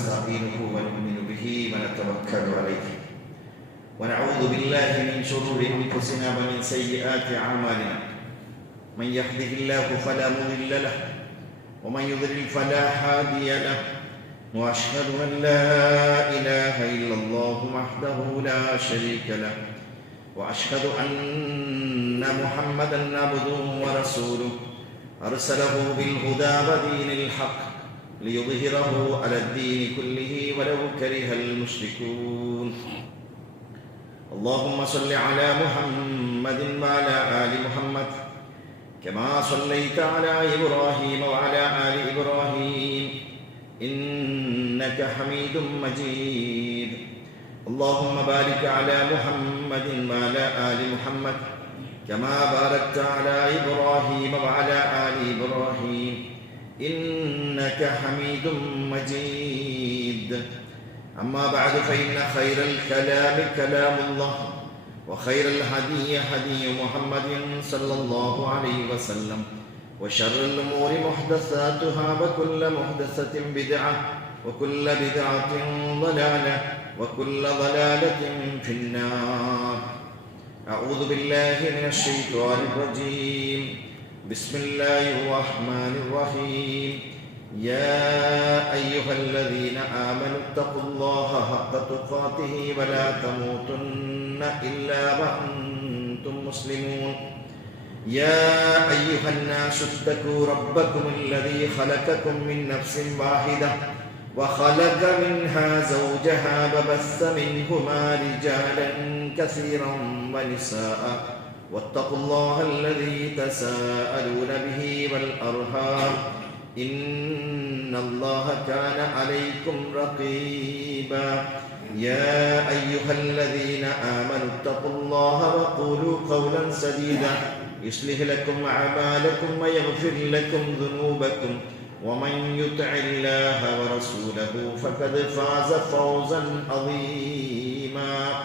ونستعينه ونؤمن به ونتوكل عليه ونعوذ بالله من شرور أنفسنا ومن سيئات أعمالنا من يهده الله فلا مضل له ومن يضلل فلا هادي له وأشهد أن لا إله إلا الله وحده لا شريك له وأشهد أن محمدا عبده ورسوله أرسله بالهدى ودين الحق ليظهره على الدين كله ولو كره المشركون اللهم صل على محمد وعلى آل محمد كما صليت على إبراهيم وعلى آل إبراهيم إنك حميد مجيد اللهم بارك على محمد وعلى آل محمد كما باركت على إبراهيم وعلى آل إبراهيم إنك حميد مجيد أما بعد فإن خير الكلام كلام الله وخير الهدي هدي محمد صلى الله عليه وسلم وشر الأمور محدثاتها وكل محدثة بدعة وكل بدعة ضلالة وكل ضلالة في النار أعوذ بالله من الشيطان الرجيم بسم الله الرحمن الرحيم يا أيها الذين آمنوا اتقوا الله حق تقاته ولا تموتن إلا وأنتم مسلمون يا أيها الناس اتقوا ربكم الذي خلقكم من نفس واحدة وخلق منها زوجها وبث منهما رجالا كثيرا ونساء واتقوا الله الذي تساءلون به والأرحام إن الله كان عليكم رقيبا يا أيها الذين آمنوا اتقوا الله وقولوا قولا سديدا يصلح لكم أعمالكم ويغفر لكم ذنوبكم ومن يطع الله ورسوله فقد فاز فوزا عظيما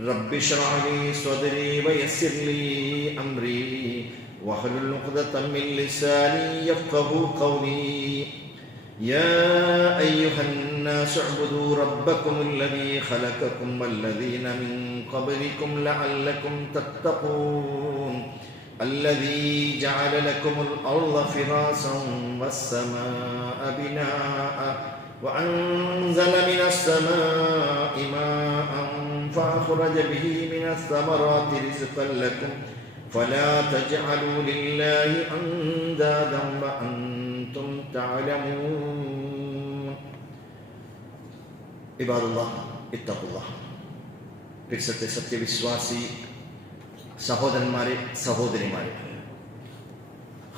رب اشرح لي صدري ويسر لي أمري واحلل عقدة من لساني يفقهوا قولي يا أيها الناس اعبدوا ربكم الذي خلقكم والذين من قبلكم لعلكم تتقون الذي جعل لكم الأرض فراشا والسماء بناء وأنزل من السماء ماء فأخرج به من الثمرات رزقا لكم فلا تجعلوا لله أندادا وأنتم تعلمون عباد الله اتقوا الله பிற்சத்தை சத்திய விசுவாசி சகோதரன்மாரே சகோதரிமாரே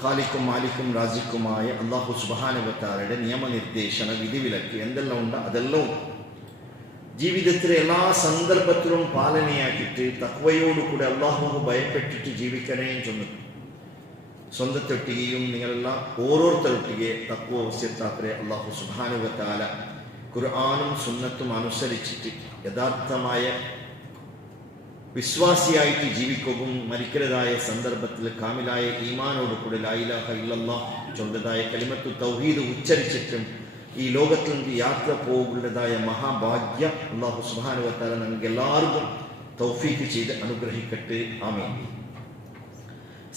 ഖാലിക്കും മാലിക്കും റാസിക്കുമായ അല്ലാഹു സുബ്ഹാനഹു വ തആലയുടെ നിയമനിർദ്ദേശന വിധിവിലക്ക് എന്തെല്ലാം ഉണ്ട് അതെല്ലാം ജീവിതത്തിലെ എല്ലാ സന്ദർഭത്തിലും പാലനയാക്കിയിട്ട് തഖ്വയോട് കൂടെ അല്ലാഹുവിനെ ഭയപ്പെട്ടിട്ട് ജീവിക്കണേ എന്ന് സ്വന്തത്തൊട്ടികയും നിങ്ങളെല്ലാം ഓരോരുത്തരൊട്ടികെ തഖ്വ വസിയത്താക്കരെ അല്ലാഹു സുബ്ഹാനഹു വ തആല ഖുർആനും സുന്നത്തും അനുസരിച്ചിട്ട് യഥാർത്ഥമായ വിശ്വാസിയായിട്ട് ജീവിക്കുകയും മരിക്കലതായ സന്ദർഭത്തിൽ കാമിലായ ഈമാനോട് കൂടെ ലാ ഇലാഹ ഇല്ലല്ലാഹ് ചൊല്ലതായ കലിമത്തു തൗഹീദ് ഉച്ചരിച്ചിട്ടും ഈ ലോകത്തിൽ നിന്ന് യാത്ര പോകുന്നതായ മഹാഭാഗ്യം അല്ലാഹു സുബ്ഹാനഹു വ തആല നമുക്ക് എല്ലാവർക്കും തൗഫീഖ് ചെയ്ത് അനുഗ്രഹിക്കട്ടെ ആമീൻ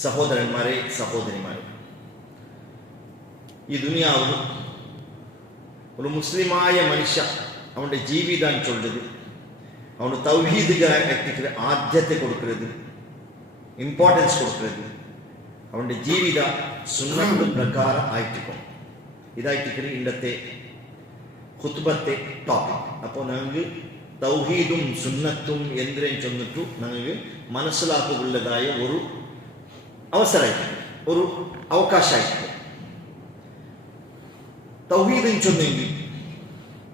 സഹോദരന്മാരെ സഹോദരിമാരെ ഈ ദുനിയാവിൽ ഒരു മുസ്ലിമായ മനുഷ്യ അവന്റെ ജീവിതം ചൊല്ലത് அவனு தௌஹீதுக்கு எத்திக்கிற ஆத்தியத்தை கொடுக்கிறது இம்பார்ட்டன்ஸ் கொடுக்கிறது அவனுடைய ஜீவித சுன்னத்து பிரகாரம் ஆயிட்டுக்கும் இதாயிட்டுக்கிற இந்தத்தை குத்துபத்தை டாபிக் அப்போ நாங்கள் தௌஹீதும் சுன்னத்தும் என்றேன்னு சொன்னிட்டு நாங்கள் மனசிலாக்கு உள்ளதாய ஒரு அவசரம் ஆயிட்டு ஒரு அவகாசம் ஆயிட்டு தௌஹீதுன்னு சொன்னீங்க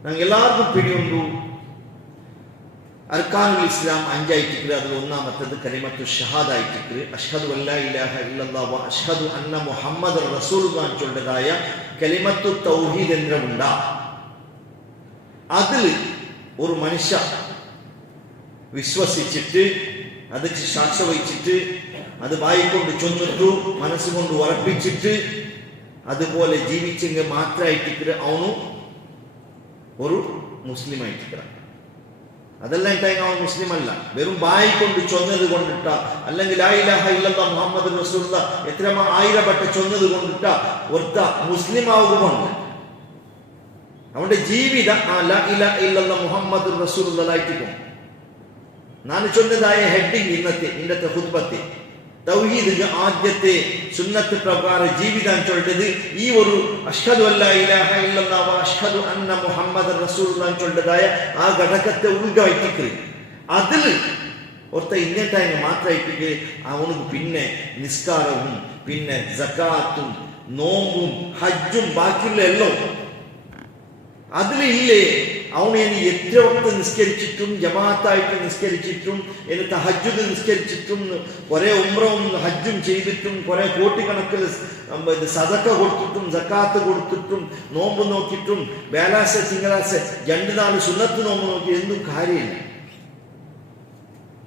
நாங்கள் எல்லாருக்கும் பிடியுண்டு അർക്കാനുൽ ഇസ്ലാം അഞ്ചായിട്ടിരിക്കുക അതിൽ ഒന്നാമത്തത് കലിമത്തു ഷഹാദ ആയിട്ടിരിക്കുക അഷ്ഹദു അല്ലാ ഇലാഹ ഇല്ലല്ലാഹു വ അഷ്ഹദു അന്ന മുഹമ്മദർ റസൂലുള്ളാഹി ചൊല്ലതായ കലിമത്തു തൗഹീദ് എന്നുണ്ട അതിൽ ഒരു മനുഷ്യ വിശ്വസിച്ചിട്ട് ಅದಕ್ಕೆ ಸಾಕ್ಷ್ಯ ವಹಿಸಿಟ್ಟು ಅದು ಬಾಯಿಕೊಂಡು ಚೊಂದಿಟ್ಟು ಮನಸ್ಸುകൊണ്ട് ಉರಪಿಸಿಟ್ಟು അതുപോലെ ജീവിച്ചെങ്കിൽ മാത്രമായിട്ടിട്ട് അവನು ഒരു മുസ്ലിം ആയിട്ടിരിക്കണം. അതെല്ലാം ഉണ്ടായി അവൻ മുസ്ലിം അല്ല. വെറും ബായി കൊണ്ട് ചൊന്നത് കൊണ്ടിട്ട, അല്ലെങ്കിൽ ലാ ഇലാഹ ഇല്ലല്ലാഹ് മുഹമ്മദ് റസൂലുള്ളാഹ് എത്ര 1000 വട്ടം ചൊന്നത് കൊണ്ടിട്ട ഒരുത്ത മുസ്ലിം ആകുമ്പോൾ അവന്റെ ജീവിതം ആ ലാ ഇലാഹ ഇല്ലല്ലാഹ് മുഹമ്മദ് റസൂലുള്ളാഹ് ആയിട്ടിരിക്കും. ഞാൻ ചൊന്നതായ ഹെഡിങ് ഇന്നത്തെ ഖുത്ബത്തെ തൗഹീദ് ആദ്യത്തെ സുന്നത്ത് പ്രകാരം ജീവിതം ചൊല്ലത് ഈ ഒരു അഷ്ഹദു അല്ലാ ഇലാഹ ഇല്ലല്ലാഹ് വ അഷ്ഹദു അന്ന മുഹമ്മദ് റസൂലുള്ളാഹ് ചൊല്ലതായ ആ ഘടകത്തെ ഉൾഗായിട്ടിക്ക് അതിൽ ഒത്ത ഇന്നട്ടായി മാത്രമായിട്ട് അവനക്ക് പിന്നെ നിസ്കാരവും പിന്നെ സകാത്തും നോമ്പും ഹജ്ജും ബാക്കിയുള്ള എല്ലാം അതിലില്ലേ. അവന് ഇനി എത്ര വക്ത് നിസ്കരിച്ചിട്ടും ജമാഅത്തായിട്ട് നിസ്കരിച്ചിട്ടും ഇനി തഹജ്ജുദ് നിസ്കരിച്ചിട്ടും കുറെ ഉംറയും ഹജ്ജും ചെയ്തിട്ടും കുറെ കോടിക്കണക്കിൽ സദക്ക കൊടുത്തിട്ടും സക്കാത്ത് കൊടുത്തിട്ടും നോമ്പ് നോക്കിയിട്ടും വേലാസ തിങ്കളാസ 2-4 സുന്നത്ത് നോമ്പ് നോക്കി എന്തും കാര്യമില്ല.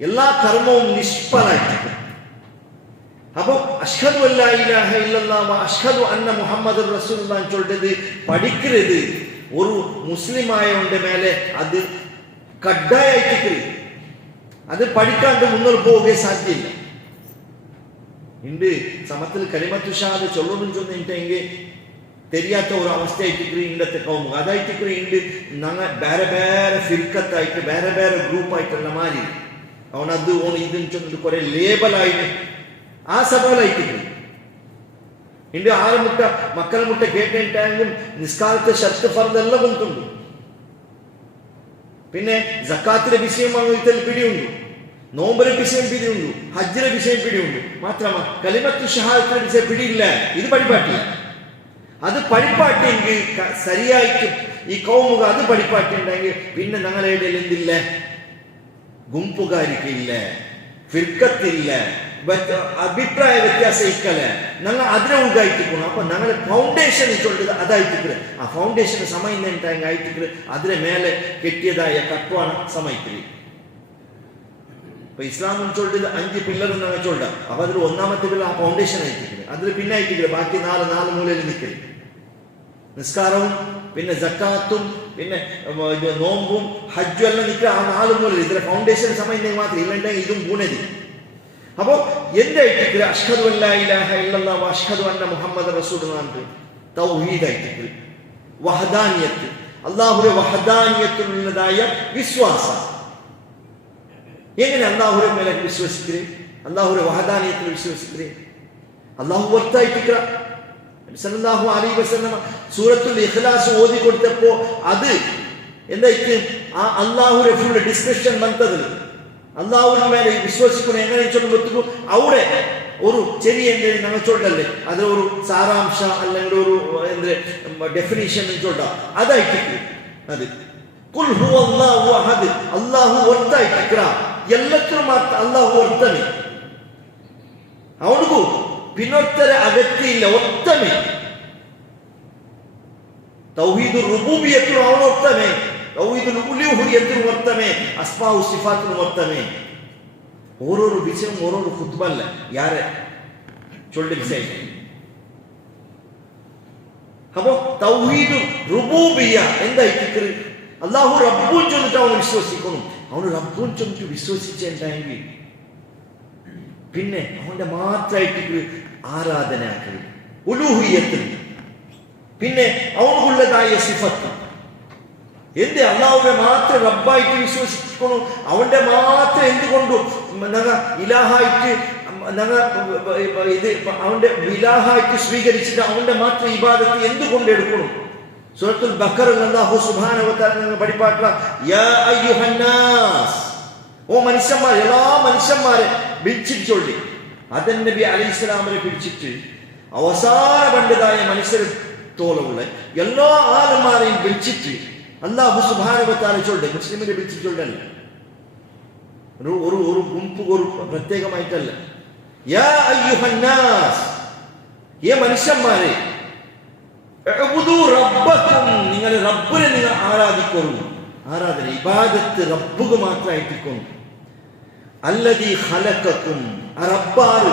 എല്ലാ കർമ്മവും നിഷ്ഫലായിട്ട്. അപ്പൊ അഷ്ഹദു അല്ലാ ഇലാഹ ഇല്ലല്ലാഹ് വ അഷ്ഹദു അന്ന മുഹമ്മദ് റസൂലുള്ളാഹ് ചൊല്ലത് പഠിക്കരുത് ഒരു മുസ്ലിമായവന്റെ മേലെ അത് കഡ്ഡായിട്ട് അത് പഠിക്കാണ്ട് മുന്നോട്ട് പോവുകയെ സാധ്യമില്ല. ഇണ്ട് സമത്തിൽ കലിമത്തു ഷഹാദ ചൊല്ലുന്നുണ്ടെങ്കിൽ തെരിയാത്ത ഒരു അവസ്ഥയായിട്ട് ഇന്നത്തെ കൗമുക അതായിട്ട് ഉണ്ട്. ഞങ്ങൾ വേറെ വേറെ ഫിർക്കത്തായിട്ട് വേറെ വേറെ ഗ്രൂപ്പായിട്ടുള്ള മാറി അവനത് ഓൺ ഇതെന്ന് ചൊന്നിട്ട് കുറെ ലേബലായിട്ട് ആ സഭയിലായിട്ട് ഇണ്ട്. ആറ് മുട്ട മക്കളെ മുട്ട കേട്ടിട്ടായെങ്കിലും നിസ്കാരത്തെ ഷർത്ത് ഫർദെല്ലാം കൊണ്ടുണ്ട്. പിന്നെ സക്കാത്തിന്റെ വിഷയം പിടിയുണ്ട്, നോമ്പിലെ വിഷയം പിടിയുണ്ട്, ഹജ്ജിലെ വിഷയം പിടിയുണ്ട്. മാത്രമല്ല കലിമത്തു ഷഹാദത്തിന്റെ വിഷയം പിടിയില്ല. ഇത് പഠിപ്പാട്ടില്ല. അത് പഠിപ്പാട്ടെങ്കിൽ ശരിയായിട്ട് ഈ കൗമുക അത് പഠിപ്പാട്ടുണ്ടെങ്കിൽ പിന്നെ ഞങ്ങളുടെ ഇടയിൽ എന്തില്ല, ഗുംപുകാരിക്കില്ല, ഫിർക്കത്തില്ല, അഭിപ്രായ വ്യത്യാസം ഇക്കല്ല. ഞങ്ങൾ അതിനെ ഉൾക്കായിട്ടിരിക്കണം. അപ്പൊ ഞങ്ങളുടെ ഫൗണ്ടേഷൻ ചൊല്ലത് അതായിട്ടിരിക്കുക. ആ ഫൗണ്ടേഷൻ സമയം ആയിട്ടിരിക്കുക. അതിനെ മേലെ കെട്ടിയതായ കട്ടുവാണ് സമയത്തില്. ഇപ്പൊ ഇസ്ലാം ചൊല്ലത് 5 പില്ലർ എന്നാണ് ചൊല്ല. അപ്പൊ അതിൽ ഒന്നാമത്തെ പില്ലർ ആ ഫൗണ്ടേഷൻ ആയിട്ടിരിക്കുക. അതിൽ പിന്നെ ആയിട്ടിരിക്കുക. ബാക്കി 4 മൂലയിൽ നിൽക്കല്. നിസ്കാരവും പിന്നെ സക്കാത്തും പിന്നെ നോമ്പും ഹജ്ജും എല്ലാം നിൽക്കുക ആ 4 മൂലയിൽ. ഇതിലെ ഫൗണ്ടേഷൻ സമയം മാത്രം ഇല്ലെങ്കിൽ ഇതും ഗുണതി. അപ്പോ എന്തായിട്ട് അഷ്ഹദു അല്ലാ ഇലാഹ ഇല്ലല്ലാഹ് വ അഷ്ഹദു അന്ന മുഹമ്മദ് റസൂലുള്ളാഹ് തൗഹീദായിട്ട് വഹദാനിയത്ത്, അല്ലാഹുവിന്റെ വഹദാനിയത്തിലുള്ളതായ വിശ്വാസം. എങ്ങനെ അല്ലാഹുവിന്റെ മേലെ വിശ്വസിക്കേ, അല്ലാഹുവിന്റെ വഹദാനിയത്തിൽ വിശ്വസിക്കേ? അല്ലാഹു വർത്തായിട്ട് സല്ലല്ലാഹു അലൈഹി വസല്ലം സൂറത്തുൽ ഇഖ്ലാസ് ഓതി കൊടുത്തപ്പോ അത് എന്തായിട്ട് ആ അല്ലാഹുവിന്റെ ഫുൾ ഡിസ്കഷൻ വന്നത്. അള്ളാഹുവിന്റെ മേലെ വിശ്വസിക്കണം എങ്ങനെ ചൊല്ലുമ്പോൾ അവിടെ ഒരു ചെറിയ ഞങ്ങൾ ചൊല്ലല്ലേ അത് ഒരു സാരാംശം അല്ലെങ്കിൽ ഒരു ഡെഫിനിഷൻ ചൊല്ല അതായിട്ട് അത് ഖുൽ ഹുവല്ലാഹു അഹദ് അല്ലാഹു ഒർത്തായിട്ട് ಎಲ್ಲത്തിനും അല്ലാഹു ഒർത്തമേ. ಅವನಿಗೂ പിന്നൊരുത്തരെ അകറ്റിയില്ല, ഒത്തമേ. തൗഹീദുർ റുബൂബിയ്യത്തിനും അവൻ ഒത്തമേ, തൗഹീദുൽ ഉലൂഹിയ്യത്തിനും ഒത്തമേ, അസ്മാഉ സിഫാത്തിനും ഒത്തമേ. ഓരോരോ വിഷയം ഓരോരോ ഖുത്ബ അല്ല ಯಾರೇ ചൊല്ലി വിഷയം. അപ്പോ തൗഹീദ് റുബൂബിയ്യ എന്തായിട്ട് അല്ലാഹു റബ്ബുൻ ചൊല്ലിട്ട് അവനെ വിശ്വസിക്കണം. അവന് റബ്ബുൻ ചൊല്ലിട്ട് വിശ്വസിച്ചെങ്കിൽ പിന്നെ അവന്റെ മാത്രമായിട്ട് ആരാധന ഉലൂഹിയ്യത്തിൽ പിന്നെ അവനുള്ളതായ സിഫത്ത് എന്ത് അള്ളാഹുവിനെ മാത്രം റബ്ബായിട്ട് വിശ്വസിക്കണം. അവന്റെ മാത്രം എന്തുകൊണ്ടും ഇലാഹായിട്ട് ഇത് അവന്റെ ഇലാഹായിട്ട് സ്വീകരിച്ചിട്ട് അവന്റെ മാത്രം ഇബാദത്ത് എന്തുകൊണ്ട് എടുക്കണം? സൂറത്തുൽ ബഖറയിൽ അല്ലാഹു സുബ്ഹാനഹു വ തആല പഠിപ്പാട്ടുള്ള യാ അയ്യുഹന്നാസ്, ഓ മനുഷ്യന്മാർ, എല്ലാ മനുഷ്യന്മാരെ വിളിച്ചിട്ട് ചൊല്ലി. അദൻ നബി അലൈഹിസ്സലാമിനെ പിടിച്ചിട്ട് അവസാന പണ്ഡിതായ മനുഷ്യരെ തോലുള്ള എല്ലാ ആലന്മാരെയും വിളിച്ചിട്ട് അല്ലാഹു സുബ്ഹാനഹു വ തആല ചൊല്ലി. മുസ്ലിമിനെ വിളിച്ചിട്ട് ചൊല്ലല്ല, ഒരു ഗുംപ് ഒരു പ്രത്യേകമായിട്ടല്ല. യാ അയ്യുഹന്നാസ്, ഏ മനുഷ്യന്മാരെ, ഉഅ്ബുദൂ റബ്ബക്കും, നിങ്ങൾ റബ്ബിനെ നിങ്ങൾ ആരാധിക്കുന്നു. ആരാധന ഇബാദത്ത് റബ്ബുക്ക് മാത്രമായിട്ടിരിക്കുന്നു. അല്ലദീ ഖലഖക്കും, റബ്ബാറ്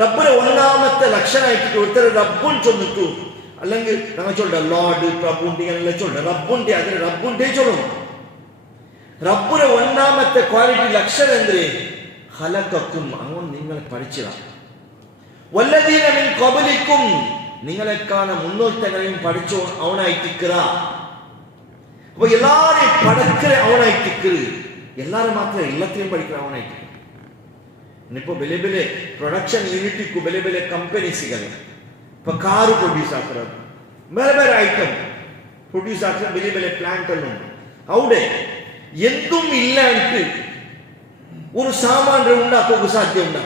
റബ്ബിനെ ഒന്നാമത്തെ ലക്ഷണമായിട്ട് ഒരുത്തര റബ്ബുൻ ചൊന്നിട്ടു അല്ലെങ്കിൽ ഞങ്ങൾ ചൊല്ല ലോഡ് പ്രഭുണ്ടി എല്ലാം ചൊല്ല റബ്ബുണ്ടി അതിന് റബ്ബുണ്ടേ ചൊല്ലും റബ്ബുടെ ഒന്നാമത്തെ ക്വാളിറ്റി ലക്ഷണം എന്ത് ഖലഖക്കും അവൻ നിങ്ങളെ പഠിച്ചതാണ് വല്ലദീന മിൻ ഖബലിക്കും നിങ്ങളെക്കാണ് മുന്നോട്ടങ്ങളെയും പഠിച്ചോ അവനായിട്ടിക്കറാ അപ്പൊ എല്ലാരെയും പടക്കരെ അവനായിട്ടിക്കറ് എല്ലാരും മാത്രമേ എല്ലാത്തിനെയും പഠിക്കുന്ന അവനായിട്ട് ഇന്നിപ്പോ ಬೆಲೆ ಬೆಲೆ ಪ್ರೊಡಕ್ಷನ್ ಯೂನಿಟ್ಗೂ ಬೆಲೆ ಬೆಲೆ ಕಂಪನೀಸ್ಗಳು ಇಪ್ಪ ಕಾರು ಪ್ರೊಡ್ಯೂಸ್ ಆಗ್ತಿರೋದು ಬೇರೆ ಬೇರೆ ಐಟಮ್ ಪ್ರೊಡ್ಯೂಸ್ ಆಗ್ತಿರೋ ಬೆಲೆ ಬೆಲೆ ಪ್ಲಾಂಟ್ ಅನ್ನು അവിടെ എന്തും ഇല്ല എന്നിട്ട് ഒരു സാമാൻ ഉണ്ടാക്കുക സാധ്യമുണ്ട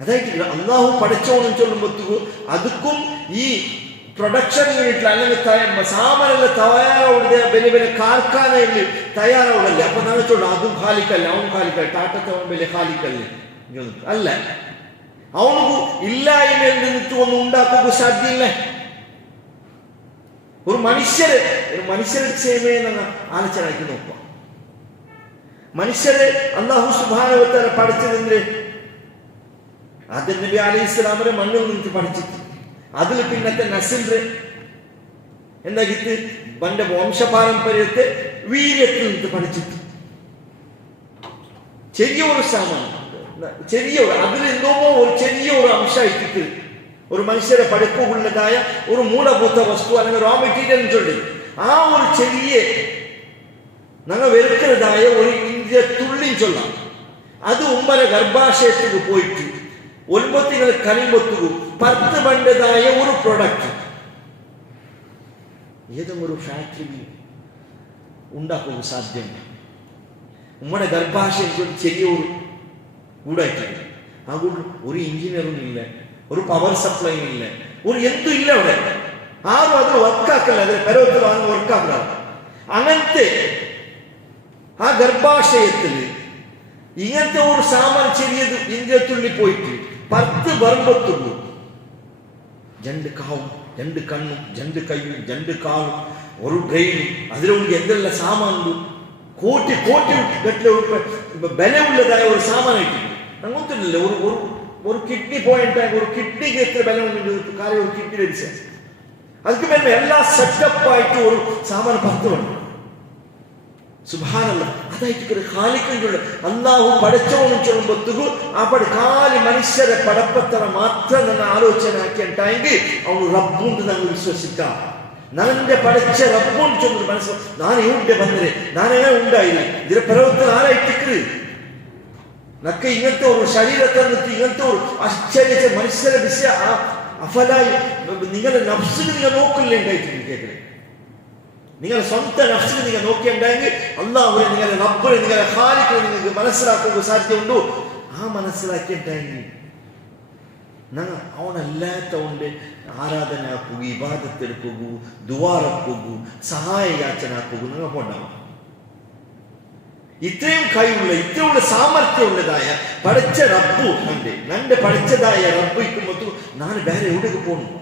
അതായത് അള്ളാഹു പഠിച്ചോണെന്ന് ചൊല്ലുമ്പോഴത്തേക്കും അതുക്കും ഈ പ്രൊഡക്ഷൻ യൂണിറ്റിൽ അല്ലെങ്കിൽ സാമാനെല്ലാം തയ്യാറാവുന്നത് വലിയ വലിയ കാർഖാനയിൽ തയ്യാറാവുള്ളല്ലേ അപ്പൊ ഞാൻ ചൊല്ലു അതും ഖാലിക്കല്ല അവൻ ഖാലിക്കല്ല ടാറ്റത്തെ അവൻ വലിയ ഖാലിക്കല്ലേ അല്ല അവനു ഇല്ലായ്മയിൽ നിന്നിട്ട് ഒന്നും ഉണ്ടാക്കുക സാധ്യമില്ല ഒരു മനുഷ്യരുടെ ക്ഷേമയെ നമ്മൾ ആലോചനയാക്കി നോക്കുക മനുഷ്യരെ അല്ലാഹു സുബ്ഹാനഹു വ തആല പഠിച്ചതിന്റെ ആദം നബി അലൈഹി സ്വലാമിനെ മണ്ണിൽ നിന്ന് പഠിച്ചിട്ട് അതിൽ പിന്നത്തെ നസിൽ എന്താക്കിട്ട് പണ്ട് വംശപാരമ്പര്യത്തെ വീര്യത്തിൽ നിന്ന് പഠിച്ചിട്ട് ചെറിയൊരു സാമാനം അതിൽ എന്തോ ഒരു ചെറിയൊരു അംശമായിട്ട് ഒരു മനുഷ്യരെ പഠിപ്പുള്ളതായ ഒരു മൂലഭൂത വസ്തു അല്ലെങ്കിൽ റോ മെറ്റീരിയൽ ചൊല്ലി ആ ഒരു ചെറിയ ഞങ്ങൾ വെറുക്കുന്നതായ ഒരു ഇന്ത്യ തുള്ളി ചൊല്ലാം അത് ഉമ്മരെ ഗർഭാശയത്തിൽ പോയിട്ട് 9 തിങ്കൾ കഴിയുമ്പോഴത്തേക്കും 10 പണ്ടതായ ഒരു പ്രൊഡക്റ്റ് ഏതെങ്കിലും ഒരു ഫാക്ടറി ഉണ്ടാക്കുക സാധ്യമാണ് ഉമ്മയുടെ ഗർഭാശയത്തിൽ ചെറിയൊരു കൂടായിട്ടുണ്ട് ആ കൂട് ഒരു എഞ്ചിനീയറും ഇല്ല ഒരു പവർ സപ്ലൈയും ഇല്ല ഒരു എന്തും ഇല്ല അവിടെ ആരും അത് വർക്കാക്കല്ല അതിന് പരവത്തിൽ വർക്കാക്കില്ല അങ്ങനത്തെ ആ ഗർഭാശയത്തിൽ ഇങ്ങനത്തെ ഒരു സാമാൻ ചെറിയത് ഇന്ത്യത്തുള്ളിൽ പോയിട്ട് 10 ബർബത്തുള്ളൂ 2 കാവും 2 കണ്ണും 2 കൈയും 2 കാലും ഒരു ബ്രെയിനും അതിലൊരു എന്തെല്ലാം സാമാനുണ്ട് കോട്ടി ബലമുള്ളതായ ഒരു സാമാനായിട്ടുണ്ട് അങ്ങനത്തെ ഒരു കിഡ്നി പോയിന്റ് ഒരു കിഡ്നിക്ക് എത്ര ബലമുണ്ട് കാര്യം ഒരു കിഡ്നി ലഭിച്ച അതിക്ക് വേണ്ട എല്ലാ സെറ്റപ്പായിട്ട് ഒരു സാമാൻ 10 വേണം സുബ്ഹാനല്ലാഹ് അതായിട്ട് ഖാലിഖിനുള്ള അല്ലാഹു പഠിച്ചോണെന്ന് ചൊല്ലുമ്പോഴത്തേക്കും ആ കാലി മനുഷ്യരെ പടപ്പത്തറ മാത്രം തന്നെ ആലോചനയാക്കിയിട്ടായെങ്കിൽ അവന് റബ്ബുണ്ട് നമ്മൾ വിശ്വസിക്കാം നന്റെ പഠിച്ച റബ്ബുണ്ട് ചൊല്ലു മനസ്സിൽ ഞാൻ ഇവിടെ വന്നേ ഞാനേ ഉണ്ടായില്ല ഇതിന്റെ പരവത്തിൽ ആരായിട്ടിക്കറ് നക്കെ ഇങ്ങനത്തെ ഒരു ശരീരത്തെ നിർത്തി ഇങ്ങനത്തെ ഒരു ആശ്ചര്യ മനുഷ്യരെ വിഷയ അഫലായി നിങ്ങളുടെ നഫ്സിന് നിങ്ങൾ നോക്കില്ലേ ഉണ്ടായിട്ടില്ല കേൾക്കണേ നിങ്ങളുടെ സ്വന്തം നഫ്സിനെ നിങ്ങൾ നോക്കിയിട്ടുണ്ടെങ്കിൽ അല്ലാഹുവിനെ നിങ്ങളുടെ റബ്ബിനെ നിങ്ങളുടെ ഖാലിഖിനെ നിങ്ങൾക്ക് മനസ്സിലാക്കുക സാധ്യമുണ്ടോ ആ മനസ്സിലാക്കിയിട്ടുണ്ടെങ്കിൽ ഞങ്ങൾ അവനല്ലാത്തവന്റെ ആരാധന ആക്കുക ഇബാദത്തെടുക്കുക ദുആറക്കുക സഹായ യാചനാക്കുക നിങ്ങൾ പോണ്ടാവും ഇത്രയും കഴിവുള്ള ഇത്രയുള്ള സാമർത്ഥ്യമുള്ളതായ പഠിച്ച റബ്ബു നന്റെ പഠിച്ചതായ റബ്ബു ഇക്കുമ്പോൾ ഞാൻ വേറെ എവിടേക്ക് പോകണം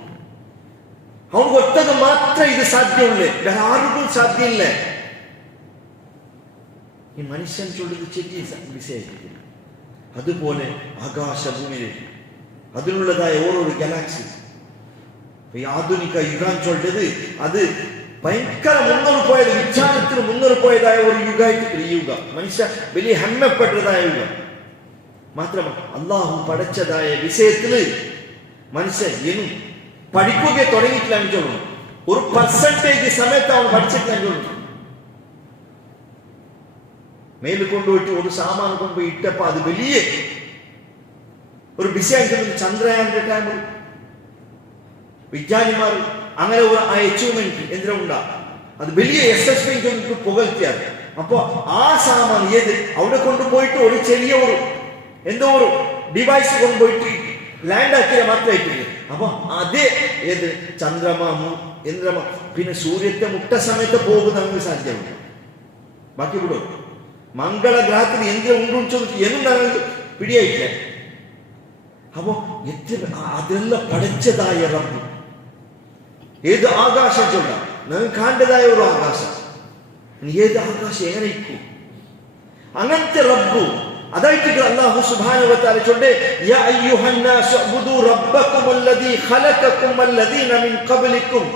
അവർക്ക് ഒറ്റത് മാത്രമേ ഇത് സാധ്യമുള്ളൂ വേറെ ആർക്കും സാധ്യമില്ല ഈ മനുഷ്യൻ ചൊല്ലുന്നത് ചെറിയ വിഷയമായിരിക്കും അതുപോലെ ആകാശഭൂമിയിലെ അതിനുള്ളതായ ഓരോരോ ഗാലക്സി ഈ ആധുനിക യുഗം ചൊല്ലത് അത് ഭയങ്കര മുന്നോട്ട് പോയത് വിജ്ഞാനത്തിന് മുന്നോട്ട് പോയതായ ഒരു യുഗമായിട്ട് ഈ യുഗം മനുഷ്യ വലിയ ഹെമ്മപ്പെട്ടതായ യുഗം മാത്രമല്ല അല്ലാഹു പഠിച്ചതായ വിഷയത്തില് മനുഷ്യൻ എന്നും പഠിക്കുക തുടങ്ങിയിട്ടില്ല ചൊല്ലുന്നു ഒരു പെർസെന്റേജ് സമയത്ത് അവൻ പഠിച്ചിട്ടില്ല ചൊല്ലുന്നു മേലിൽ കൊണ്ടുപോയിട്ട് ഒരു സാമാൻ കൊണ്ടുപോയി ഇട്ടപ്പോ അത് വലിയ ഒരു വിഷയം ചൊല്ലുന്നു ചന്ദ്രയാന്റെ ടൈമിൽ വിജ്ഞാനിമാർ അങ്ങനെ ഒരു അച്ചീവ്മെന്റ് എന്തിനുണ്ടാ അത് വലിയ യശസ്വി ചൊല്ലിട്ട് പുകഴ്ത്തിയാണ് അപ്പൊ ആ സാമാൻ ഏത് അവിടെ കൊണ്ടുപോയിട്ട് ഒരു ചെറിയ ഒരു എന്തോ ഒരു ഡിവൈസ് കൊണ്ടുപോയിട്ട് ലാൻഡ് ആക്കിയാൽ മാത്രമായിട്ടില്ല അപ്പൊ അതേ ഏത് ചന്ദ്രമ ഇന്ദ്രമ പിന്നെ സൂര്യത്തെ മുട്ട സമയത്ത് പോകുന്ന നമുക്ക് സാധ്യമുണ്ട് ബാക്കി വിടും മംഗളഗ്രഹത്തിൽ എന്തിനും ഉണ്ടു എന്തുണ്ടാകുന്നത് പിടിയായിട്ടില്ല അപ്പോ അതെല്ലാം പഠിച്ചതായ റബ്ബ് ഏത് ആകാശം ചൊല്ല നിങ്ങൾ കണ്ടതായ ഒരു ആകാശം ഏത് ആകാശം എങ്ങനെ ഇരിക്കും അങ്ങനത്തെ റബ്ബു അതായിട്ട് അല്ലാഹു സുബ്ഹാനഹു വ തആല ചൊല്ലെ യാ അയ്യുഹന്നാസ് ഉബ്ദു റബ്ബകുമല്ലദീ ഖലഖകും വല്ലദീന മിൻ ഖബ്ലികും,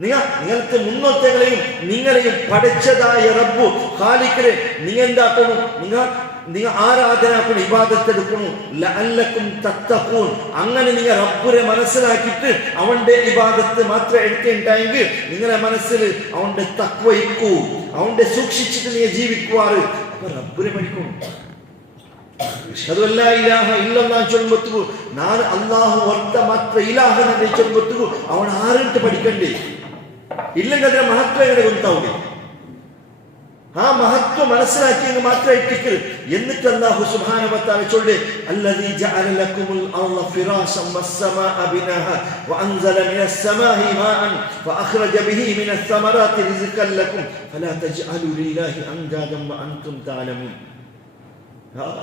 നിങ്ങൾക്ക് മുന്നോട്ടങ്ങളെയും നിങ്ങളെയും പഠിച്ചതായ റബ്ബു ഖാലിഖിനെ നിങ്ങൾ എന്താക്കണം, നിങ്ങൾ ആരാധനാക്കണം, ഇബാദത്ത് എടുക്കണം. ലഅല്ലക്കും തത്തഖൂൻ, അങ്ങനെ നിങ്ങൾ റബ്ബിനെ മനസ്സിലാക്കിയിട്ട് അവന്റെ ഇബാദത്ത് മാത്രം എടുത്തിട്ടുണ്ടെങ്കിൽ നിങ്ങളെ മനസ്സിൽ അവന്റെ തഖ്വ ഇക്കൂ, അവന്റെ സൂക്ഷിച്ചിട്ട് നിങ്ങൾ ജീവിക്കുവാറ്. അപ്പൊ റബ്ബിനെ പഠിക്കണം. അഷ്ഹദു അല്ലാ ഇലാഹ ഇല്ലല്ലാഹ് ചൊല്ലുമ്പോൾ ഞാൻ അല്ലാഹു ഒറ്റ മാത്ര ഇലാഹനെ ചൊല്ലുമ്പോൾ അവൻ ആറിട്ട് പഠിക്കണ്ടേ, ഇല്ലെങ്കിൽ അതിന്റെ മഹത്വം എങ്ങനെ ಗೊತ್ತಾവുക? ആ മഹത്വം മനസ്സിലാക്കിയെങ്കിൽ മാത്രം ഇട്ടിക്കൽ. എന്നിട്ട് അല്ലാഹു സുബ്ഹാനഹു വ തആല ചൊല്ലെ അല്ലദീ ജഅല ലക്കുമുൽ അർള ഫിറാശൻ വസ്സമാഅ ബിനാഹ വഅൻസല മിനസ് സമാഇ മാഅൻ ഫഅഖ്റജ ബിഹി മിനസ് സമറാത്തി റിസ്ഖൻ ലക്കും ഫലാ തജ്അലു ലില്ലാഹി അൻദാദൻ വഅൻതും തഅലമൂൻ.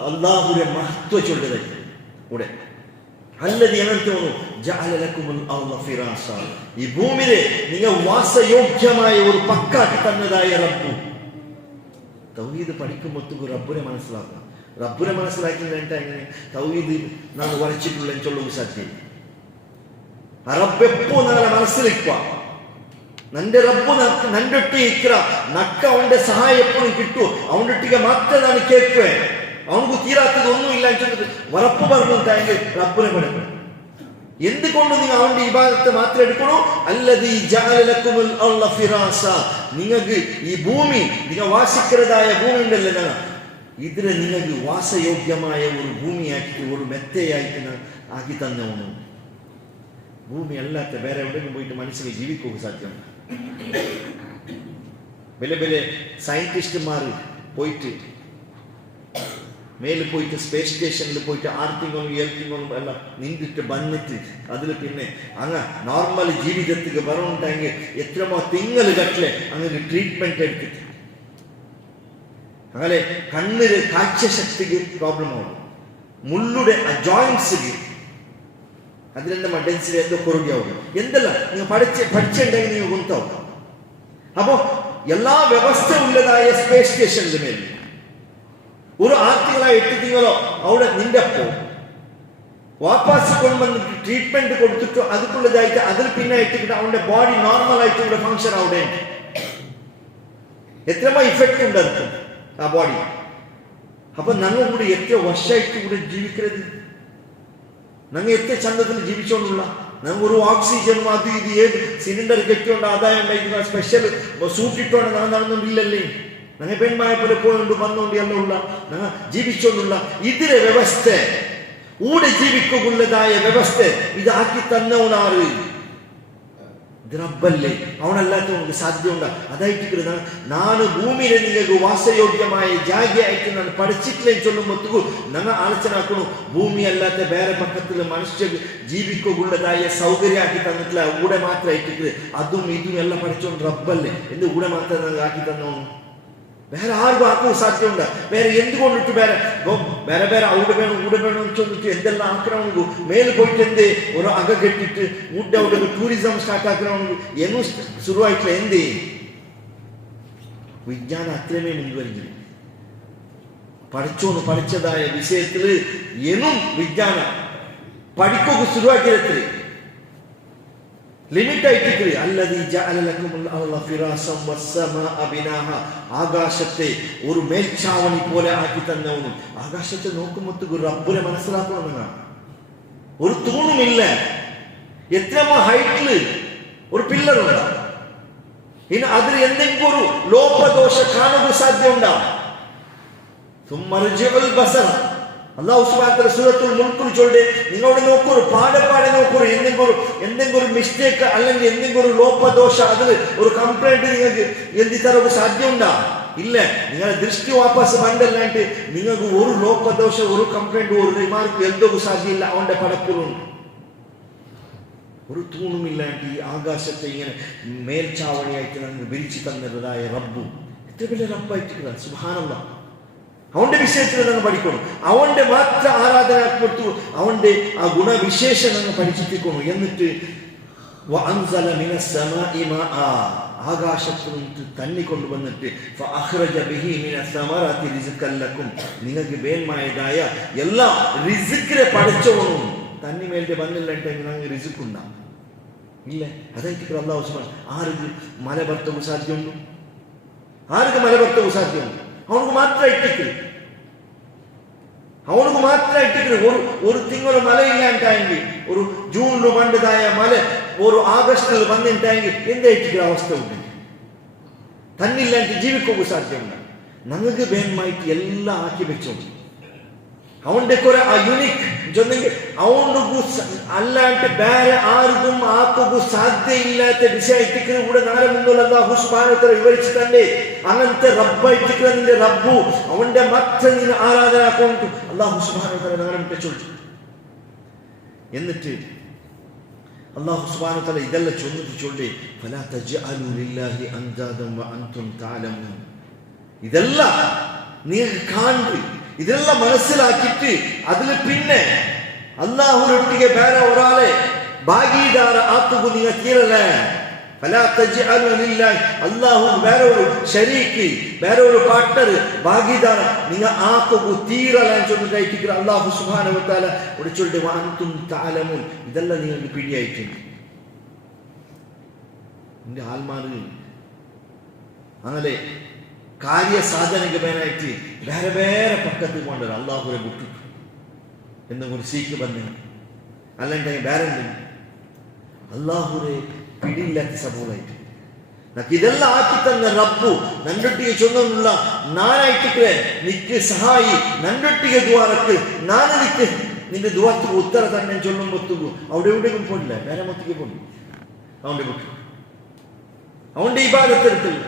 അല്ലാഹുവിന്റെ മഹത്വം ചൊല്ലുന്നത് കൂടെ അല്ലദീ അൻതും ജഅല ലക്കുമുൽ അർള ഫിറാശ, ഈ ഭൂമിയെ നിങ്ങൾ വാസയോഗ്യമായ ഒരു പക്കാക്കി തന്നതായ റബ്ബ്. തൗഹീദ് പഠിക്കുമ്പോൾ റബ്ബിനെ മനസ്സിലാക്കണം. റബ്ബിനെ മനസ്സിലാക്കിയിട്ട് എങ്ങനെ തൗഹീദ് നാം വരച്ചിട്ടുള്ള ചൊല്ലുക സാധ്യം. ആ റബ്ബ് എപ്പോ നാളെ മനസ്സിലിക്കുക, നന്റെ റബ്ബ് നണ്ടൊട്ടി ഇത്ര നക്ക അവന്റെ സഹായം എപ്പോഴും കിട്ടും, അവന്റെ ഒട്ടിಗೆ മാത്രം ನಾನು കേൾക്കുവേ, അവനക്ക് തീരാത്തതൊന്നും ഇല്ല ഉറപ്പ് പറഞ്ഞിട്ടായെങ്കിൽ റബ്ബിനെ പഠിക്കണം. എന്തുകൊണ്ട് നിങ്ങൾ അവന്റെ ഇബാദത്ത് മാത്രം എടുക്കണോ? അല്ലദീ ജഅല ലക്കുമുൽ അർള ഫിറാസ, നിങ്ങൾക്ക് ഈ ഭൂമി നിങ്ങൾ വാസിക്കുന്നതായ ഭൂമി ഉണ്ടല്ലോ, ഇതിനെ നിങ്ങൾക്ക് വാസയോഗ്യമായ ഒരു ഭൂമിയാക്കി ഒരു മെത്തയായിട്ട് ആക്കി തന്നവನು. ഭൂമി അല്ലാത്ത വേറെ എവിടെയും പോയിട്ട് മനുഷ്യനെ ജീവിക്കുക സാധ്യമല്ല. വലിയ വലിയ സയന്റിസ്റ്റുമാർ പോയിട്ട് മേലിൽ പോയിട്ട് സ്പേസ് സ്റ്റേഷനിൽ പോയിട്ട് 6 തിങ്കളും 7 തിങ്കളും എല്ലാം നിന്നിട്ട് വന്നിട്ട് അതിൽ പിന്നെ അങ്ങ് നോർമൽ ജീവിതത്തിക്ക് വരണമെങ്കിൽ എത്രമോ തിങ്കൾ കട്ടിലെ അങ്ങനെ ട്രീറ്റ്മെന്റ് എടുത്തിട്ട് അങ്ങനെ കണ്ണിന് കാഴ്ചശക്തിക്ക് പ്രോബ്ലം ആവും, മുള്ളുടെ ജോയിന്റ്സിക്ക് അതിലെന്താ ഡെൻസിറ്റി എന്തോ കുറവുകയാവും. എന്തെല്ലാം നിങ്ങൾ പഠിച്ചിട്ടുണ്ടെങ്കിൽ നിങ്ങൾ ഗുണത്താവും. അപ്പോ എല്ലാ വ്യവസ്ഥ ഉള്ളതായ സ്പേസ് സ്റ്റേഷനിൽ മേൽ ഒരു 6 തിങ്കളോ 8 തിങ്കളോ അവിടെ നിന്റെ വാപ്പാസ് കൊണ്ടുവന്ന് ട്രീറ്റ്മെന്റ് കൊടുത്തിട്ട് അതുക്കുള്ളതായിട്ട് അതിൽ പിന്നെ ഇട്ടിട്ട് അവന്റെ ബോഡി നോർമൽ ആയിട്ട് ഇവിടെ ഫംഗ്ഷൻ അവിടെ എത്രമോ ഇഫക്റ്റ് ഉണ്ട് ആ ബോഡി. അപ്പൊ ഞങ്ങൾ കൂടി എത്ര വർഷമായിട്ട് കൂടെ ജീവിക്കുന്നത്, ഞങ്ങൾ എത്ര ചന്തത്തിൽ ജീവിച്ചോണ്ടുള്ള ഞങ്ങൾ ഒരു ഓക്സിജനും അത് ഇത് ഏത് സിലിണ്ടർ കെട്ടിയോണ്ട് ആദായം ഉണ്ടായിരിക്കുന്ന സ്പെഷ്യൽ സൂട്ടിട്ടോണ്ട് ഞങ്ങൾ നടന്നുകൊണ്ടില്ലല്ലേ. ഞങ്ങൾ പെൺമായ പോലെ പോയോണ്ട് വന്നോണ്ട് എല്ലാം ഉള്ള ഞങ്ങൾ ജീവിച്ചോണ്ടുള്ള ഇതിലെ വ്യവസ്ഥ ഊടെ ജീവിക്കുള്ളതായ വ്യവസ്ഥ ഇതാക്കി തന്നവനാറ് ഇത് റബ്ബല്ലേ, അവനല്ലാത്തവനക്ക് സാധ്യമുണ്ട. അതായിട്ട് നാല് ഭൂമിയിലെ നിങ്ങൾക്ക് വാസയോഗ്യമായ ജാഗയായിട്ട് ഞാൻ പഠിച്ചിട്ടില്ലെന്ന് ചൊല്ലുമ്പോൾ ഞങ്ങൾ ആലോചനാക്കണു. ഭൂമി അല്ലാത്ത വേറെ പക്കത്തിൽ മനുഷ്യർ ജീവിക്കുള്ളതായ സൗകര്യമാക്കി തന്നിട്ടില്ല, ഊടെ മാത്രമായിട്ട് അതും ഇതും എല്ലാം പഠിച്ചോണ്ട് റബ്ബല്ലേ എന്ത് ഊടെ മാത്രം ഞങ്ങൾ ആക്കി തന്നോന്നു. വേറെ ആർക്കും ആക്കും സാധ്യമുണ്ട്. വേറെ എന്തുകൊണ്ടിട്ട് വേറെ വേറെ വേറെ അവിടെ വേണം ഇവിടെ വേണം ചൊന്നിട്ട് എന്തെല്ലാം ആക്കണമെങ്കിൽ മേൽ പോയിട്ട് എന്തേ ഒരു അക കെട്ടിട്ട് ഊടെ അവിടെ ടൂറിസം സ്റ്റാർട്ട് ആക്കണമെങ്കിൽ എന്നും ശുരുവായിട്ടില്ല. എന്തേ വിജ്ഞാനം അത്രമേ മുൻവരിക്കും. പഠിച്ചതായ വിഷയത്തിൽ എന്നും വിജ്ഞാനം പഠിക്കുക ശുരുവാക്കിയത്ര ലിമിറ്റ് ആയിട്ട് അല്ലദീ ജഅല ലക്കുമുൽ അർള ഫിറാസൻ വസ്സമാഅ ബിനാഹ, ആകാശത്തെ ഒരു മേൽച്ചാവണി പോലെ ആക്കി തന്നവനും. ആകാശത്തെ നോക്കുമ്പോൾ റബ്ബിനെ മനസ്സിലാക്കണം. ഒരു തൂണുമില്ല, എത്രമോ ഹൈറ്റില് ഒരു പില്ലറുണ്ട്. ഇനി അതിൽ എന്തെങ്കിലും ഒരു ലോപദോഷ കാണുക സാധ്യമുണ്ടാവും. അല്ലാഹു സുബ്ഹാനഹു വ തആല സൂറത്തുൽ മുൽക്കിൽ ചൊല്ലെ നിങ്ങളോട് നോക്കൂ, പാടെ നോക്കൂ, എന്തെങ്കിലും ഒരു മിസ്റ്റേക്ക് അല്ലെങ്കിൽ എന്തെങ്കിലും ഒരു ലോപദോഷ അതിൽ ഒരു കംപ്ലൈന്റ് നിങ്ങൾക്ക് എന്തി തരവ് സാധ്യമുണ്ടാ? ഇല്ല. നിങ്ങളെ ദൃഷ്ടി വാപ്പസ് ബണ്ടല്ലാണ്ട് നിങ്ങൾക്ക് ഒരു ലോപദോഷ ഒരു കംപ്ലൈന്റ് ഒരു റിമാർക്ക് എന്തോ സാധ്യമില്ല. അവന്റെ പടപ്പിലുണ്ട് ഒരു തൂണുമില്ലാണ്ട് ഈ ആകാശത്തെ ഇങ്ങനെ മേൽച്ചാവണിയായിട്ട് നമ്മൾ വിരിച്ചു തന്നതായ റബ്ബു എത്ര വലിയ റബ്ബായിട്ട് സുബ്ഹാനല്ലാഹ്. അവന്റെ വിഷയത്തിൽ നമ്മൾ പഠിക്കണം, അവന്റെ മാത്രം ആരാധന കൊടുത്തു, അവന്റെ ആ ഗുണവിശേഷം നമ്മൾ പഠിച്ചിരിക്കണം. എന്നിട്ട് വഅൻസല മിനസ് സമാഇ മാഅ, ആകാശത്തു നിന്ന് തന്നി കൊണ്ടുവന്നിട്ട് നിങ്ങൾക്ക് വേന്മായതായ എല്ലാ റിസിക്കിനെ പഠിച്ചവനും തന്നി മേലെ വന്നില്ലെങ്കിൽ ഞങ്ങൾ റിസിക്കുണ്ടാവും ഇല്ല. അതായിട്ട് അല്ലാഹു സുബ്ഹാനഹു ആർക്ക് മല ഭർത്തവും സാധ്യമുണ്ട്? ആർക്ക് മല ഭർത്തവും സാധ്യമുണ്ട്? അവനക്ക് മാത്രമായിട്ട് ഒരു തിങ്കള് മലയില്ലാണ്ടായെങ്കിൽ ഒരു ജൂണിൽ പണ്ടതായ മല ഒരു ആഗസ്റ്റിൽ വന്നിട്ടായെങ്കിൽ എന്തായിട്ട് അവസ്ഥ ഉണ്ട്? തന്നില്ലാണ്ട് ജീവിക്കുക സാധ്യമുണ്ട്. ഞങ്ങൾക്ക് വേഗമായിട്ട് എല്ലാം ആക്കി വെച്ചോണ്ട് അവന്റെ കുറെ ആ യുനിക് ചൊന്നെങ്കിൽ അവനു അല്ലാണ്ട് വേറെ ആർക്കും ആക്കുക സാധ്യയില്ലാത്ത വിഷയത്തിക്ക് കൂടെ നാളെ മുന്നിൽ അല്ലാഹു സുബ്ഹാനഹു വ തആല വിവരിച്ചിട്ടുണ്ട്. അങ്ങനത്തെ റബ്ബായിട്ടിരിക്കുന്ന നിന്റെ റബ്ബു അവന്റെ മാത്രം നീ ആരാധനാക്കൊണ്ട് അല്ലാഹു സുബ്ഹാനഹു വ തആല നാളെ ചോദിച്ചു. എന്നിട്ട് അല്ലാഹു സുബ്ഹാനഹു വ തആല ഇതെല്ലാം ചൊല്ലി ഫലാ തജ്അലു ലില്ലാഹി അൻദാദൻ വ അൻതും തഅലമൂൻ. ഇതെല്ലാം നീ കാണി ഇതെല്ലാം മനസ്സിലാക്കിയിട്ട് അതിൽ പിന്നെ അല്ലാഹുവിനൊട്ടിಗೆ വേറെ ഒരാളെ ഭാഗീദാര ആക്കുക നിങ്ങൾ തീരല്ലേ. ഫലാ തജ്അലു ലില്ലാഹി അല്ലാഹു വേറെ ഒരു ശരീക്ക് വേറെ ഒരു പാർട്ണർ ഭാഗീദാര നിങ്ങൾ ആക്കുക തീരല്ല എന്ന് ചൊല്ലിട്ട് അല്ലാഹു സുബ്ഹാനഹു വ തആല ഒളിച്ചൊല്ലിട്ട് വ അൻതും തഅലമൂൻ. ഇതെല്ലാം നിങ്ങൾക്ക് പിടിയായിട്ടുണ്ട്. നിന്റെ ആൽമാറിൽ അങ്ങനെ കാര്യസാധനക്ക് മേനായിട്ട് വേറെ വേറെ പക്കത്തിൽ കൊണ്ടുവരും. അള്ളാഹുരെ വിട്ടിട്ടു എന്നും ഒരു സീക്ക് പറഞ്ഞു അല്ലെങ്കിൽ വേറെ അള്ളാഹുരെ പിടിയില്ലാത്ത സംഭവമായിട്ട് ഇതെല്ലാം ആക്കി തന്ന റബ്ബു നണ്ടൊട്ടിಗೆ ചൊന്നുള്ള നാനായിട്ടിക്കേ നിക്ക് സഹായി നണ്ടൊട്ടിಗೆ ദ്വാരക്ക് നാന നിക്ക് നിന്റെ ദ്വാരക്ക് ഉത്തര തന്നെ ചൊല്ലുമ്പൊത്തുകു അവിടെ എവിടെയും പോയില്ല. വേറെ മൊത്തക്ക് പോയി അവന്റെ വിട്ടു അവന്റെ ഇബാദത്തെടുത്തില്ല.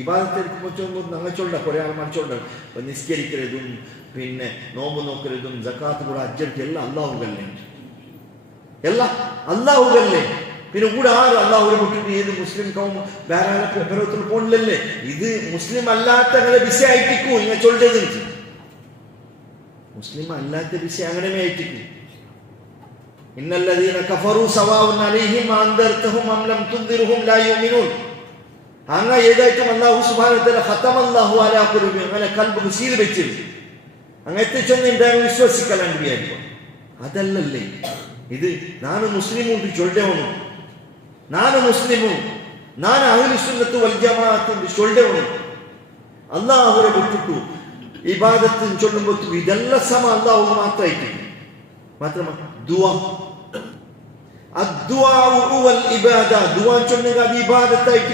ഇബാദത്തെടുക്കുമ്പോൾ ഞങ്ങൾ ചൊല്ല കുറേ ആൾമാർ ചൊല്ല നിസ്കരിക്കുന്നതും പിന്നെ നോമ്പ് നോക്കുന്നതും സക്കാത്ത് കൂടെ അജ്ജർക്ക് എല്ലാം അള്ളാഹുകല്ലേ പിന്നെ കൂടെ ആരും അള്ളാഹുരെ വിട്ടിട്ട് ഏത് മുസ്ലിം കൗം വേറെ പെരത്തിൽ പോണില്ലല്ലേ. ഇത് മുസ്ലിം അല്ലാത്ത അങ്ങനെ വിഷയായിട്ടിക്കൂ ഇങ്ങനെ ചൊല്ലത്. മുസ്ലിം അല്ലാത്ത വിഷയം അങ്ങനെ ആയിട്ടിക്കൂ. ഇന്നല്ലദീന കഫറൂ സവാഉൻ അലൈഹിം അൻദർതഹും അം ലം തുൻദിർഹും ലാ യുമിനൂൻ. അങ്ങനെ ഏതായിട്ടും അല്ലാഹു സുബ്ഹാനഹു വ തആല ഖതമല്ലാഹു അലാ ഖുലൂബിഹിം അങ്ങനെ കൽബ് സീൽ വെച്ച് അങ്ങനത്തെ ചൊന്നിണ്ടാകും വിശ്വസിക്കലാണ്ട് വിചാരിക്കും. അതല്ലല്ലേ ഇത്. നാന് മുസ്ലിമും ചൊല്ലവനും നാന് മുസ്ലിമും നാന് അഹ്ലു സുന്നത്ത് വൽ ജമാഅത്ത് ചൊല്ലവനും അല്ലാഹുരെ വിട്ടിട്ടു ഇബാദത്ത് ചൊല്ലുമ്പോൾ ഇതെല്ലാം സമ അല്ലാഹു മാത്രമായിട്ട് മാത്രമല്ല ദുആ ദുആ ചൊല്ലുക അത് ഇബാദത്തായിട്ട്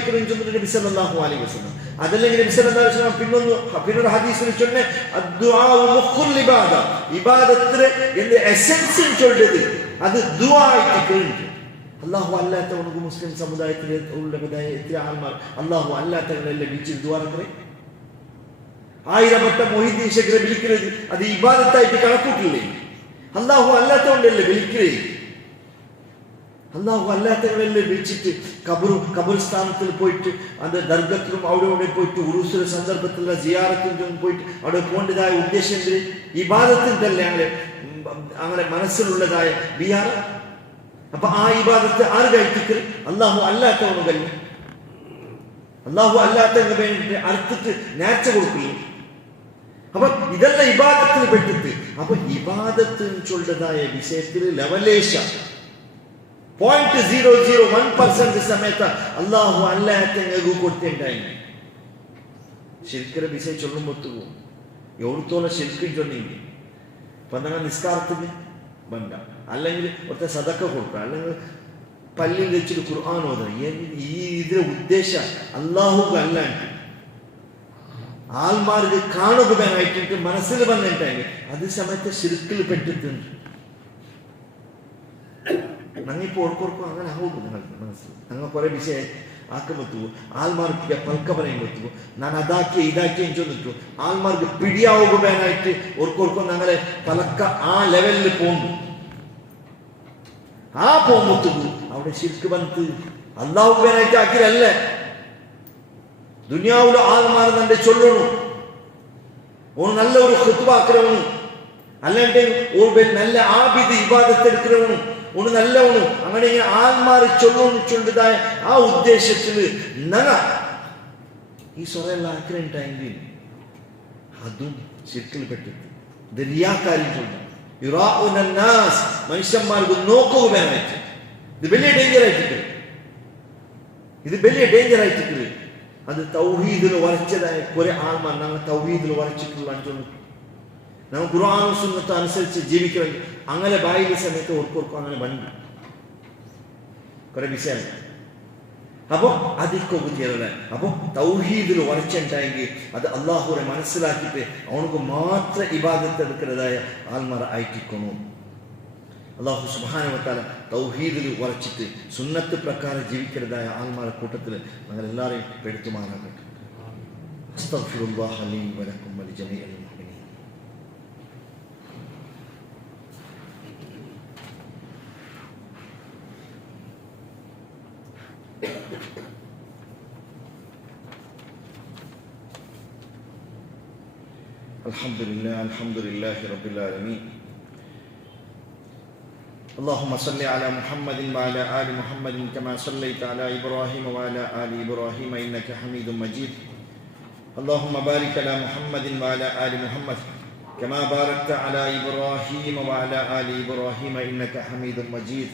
നബി സല്ലല്ലാഹു അലൈഹി വസല്ലം. അതല്ലെങ്കിൽ നബി സല്ലല്ലാഹു അലൈഹി വസല്ലം പിന്നൊരു ഹദീസിൽ ചൊല്ലെ ഇബാദത്തിന് എന്റെ എസൻസ് ചൊല്ലത് അത് ദുആ ആയിട്ട്. അല്ലാഹു അല്ലാത്തവർക്ക് മുസ്ലിം സമുദായത്തിലെ ഉള്ളവരായ എത്ര ആൾമാർ അല്ലാഹു അല്ലാത്തവരെല്ലാം വിളിച്ച് ദുആറേ 1000 വട്ടം മൊഹീദ്ദീൻ ശേഖരെ വിളിക്കുന്നത് അത് ഇബാദത്തായിട്ട് കണക്കൂട്ടില്ലേ. അല്ലാഹു അല്ലാത്തവണ്ടല്ലേ വിളിക്കേ. അല്ലാഹു അല്ലാത്തവരെല്ലാം വിളിച്ചിട്ട് ഖബർസ്ഥാനത്തിൽ പോയിട്ട് അത് ദർഗത്തിലും അവിടെ പോയിട്ട് ഉറൂസിന്റെ സന്ദർഭത്തിലുള്ള സിയാറത്തിലും പോയിട്ട് അവിടെ പോകേണ്ടതായ ഉദ്ദേശം എന്ത്? ഇബാദത്തിൻ്റെ അങ്ങനെ മനസ്സിലുള്ളതായ ബിഹാർ. അപ്പൊ ആ ഇബാദത്ത് ആര് കഴിപ്പിക്കൽ? അല്ലാഹു അല്ലാത്തവന് കഴിയും. അല്ലാഹു അല്ലാത്തവന് വേണ്ടി അർത്ഥത്തിൽ നേർച്ച കൊടുക്കില്ല. അപ്പൊ ഇതെല്ലാം ഇബാദത്തിൽ പെട്ടിട്ട് അപ്പൊ ഇബാദത്തിന് ചൊല്ലതായ വിഷയത്തിൽ ലവലേശ 0.001% സമയത്ത് അല്ലാഹു അല്ലാത്തങ്ങ് കൊടുത്തിണ്ടായി. ശിർക്കിന്റെ വിഷയം ചൊല്ലുമ്പൊത്തു എവിടത്തോളം ശിർക്കും ചൊന്നെങ്കിൽ ഇപ്പൊ നിങ്ങൾ നിസ്കാരത്തിന് വേണ്ട, അല്ലെങ്കിൽ ഒറ്റ സദക്ക കൊടുക്കുക, അല്ലെങ്കിൽ പല്ലിൽ വെച്ചിട്ട് ഖുർആൻ ഓതണം. ഈ ഇതിന്റെ ഉദ്ദേശം അല്ലാഹു അല്ലാണ്ട് ആൾമാർക്ക് കാണുകയായിട്ട് മനസ്സിൽ വന്നിട്ടായി അത് സമയത്ത് ശിർക്കിൽ പെട്ടിട്ടുണ്ട്. ഞങ്ങിപ്പോൾ ഓർക്കോർക്കും അങ്ങനെ ആവുള്ളൂ. നിങ്ങൾ മനസ്സിൽ ഞങ്ങൾ കുറെ വിഷയം ആക്കുമ്പത്തു ആൾമാർക്ക് പൽക്ക പറയാൻ പറ്റുമോ ഞാൻ അതാക്കിയ ഇതാക്കിയ ചൊന്നിട്ടു ആൾമാർക്ക് പിടിയാവുകയായിട്ട് ഓർക്കോർക്കും ഞങ്ങളെ പലക്ക ആ ലെവലിൽ പോകുന്നു. ആ പോകുമ്പത്തു അവിടെ ശിർക്ക് വന്ന് അല്ലാഹുവിനായിട്ട് ആക്കിയല്ലേ. ദുനിയാവിലെ ആൾമാർ തന്നെ ചൊല്ലണു ഒരു നല്ല ഒരു ഖുത്ബ ആക്കണവനും അല്ലാണ്ട് ഒരു നല്ല ആബിദ് ഇബാദത്ത് എടുക്കുന്നവനും ഒന്ന് നല്ലവനും അങ്ങനെ ആത്മാരെ ചൊല്ലുന്നതായ ആ ഉദ്ദേശത്തിൽ ഈ സ്വറയെല്ലാം ആക്കിയിട്ടുണ്ടെങ്കിൽ അതും ശിർക്കിൽ പെട്ടിട്ട് ഇത് റിയാക്കാരിൽ മനുഷ്യന്മാർക്ക് നോക്കുക വേണമായിട്ട് ഇത് വലിയ ഡേഞ്ചർ ആയിട്ട് അത് തൗഹീദിൽ വരച്ചതായ കുറെ ആൾമാർ ഞങ്ങൾ തൗഹീദിൽ വരച്ചിട്ടുള്ള നമ്മൾ ഖുർആനും സുന്നത്തും അനുസരിച്ച് ജീവിക്കണമെങ്കിൽ അങ്ങനെ ബായിലെ സമയത്ത് ഓർക്കും അങ്ങനെ ബണ്ട് കുറെ വിഷയം അപ്പൊ അതിക്കൊക്കെ തീരല അപ്പൊ തൗഹീദിൽ വരച്ചുണ്ടായെങ്കിൽ അത് അള്ളാഹുവിനെ മനസ്സിലാക്കിയിട്ട് അവനക്ക് മാത്രം ഇബാദത്ത് എടുക്കുന്നതായ ആൾമാർ ആയിട്ടിക്കണം. അള്ളാഹു സുബ്ഹാനഹു വ തആല തൗഹീദിൽ വരച്ചിട്ട് സുന്നത്ത് പ്രകാരം ജീവിക്കുന്നതായ ആൾമാരുടെ കൂട്ടത്തിൽ ഞങ്ങൾ എല്ലാവരെയും പെടുത്തുമാറാകട്ടെ. അസ്തഗ്ഫിറുല്ലാഹ ലീ വലക്കും വലിജമീഇൽ മുഅ്മിനീൻ. അൽഹംദുലില്ലാഹി റബ്ബിൽ ആലമീൻ. اللهم صل على محمد وعلى آل محمد كما صليت على إبراهيم وعلى آل إبراهيم إنك حميد مجيد. اللهم بارك على محمد وعلى آل محمد كما باركت على إبراهيم وعلى آل إبراهيم إنك حميد مجيد.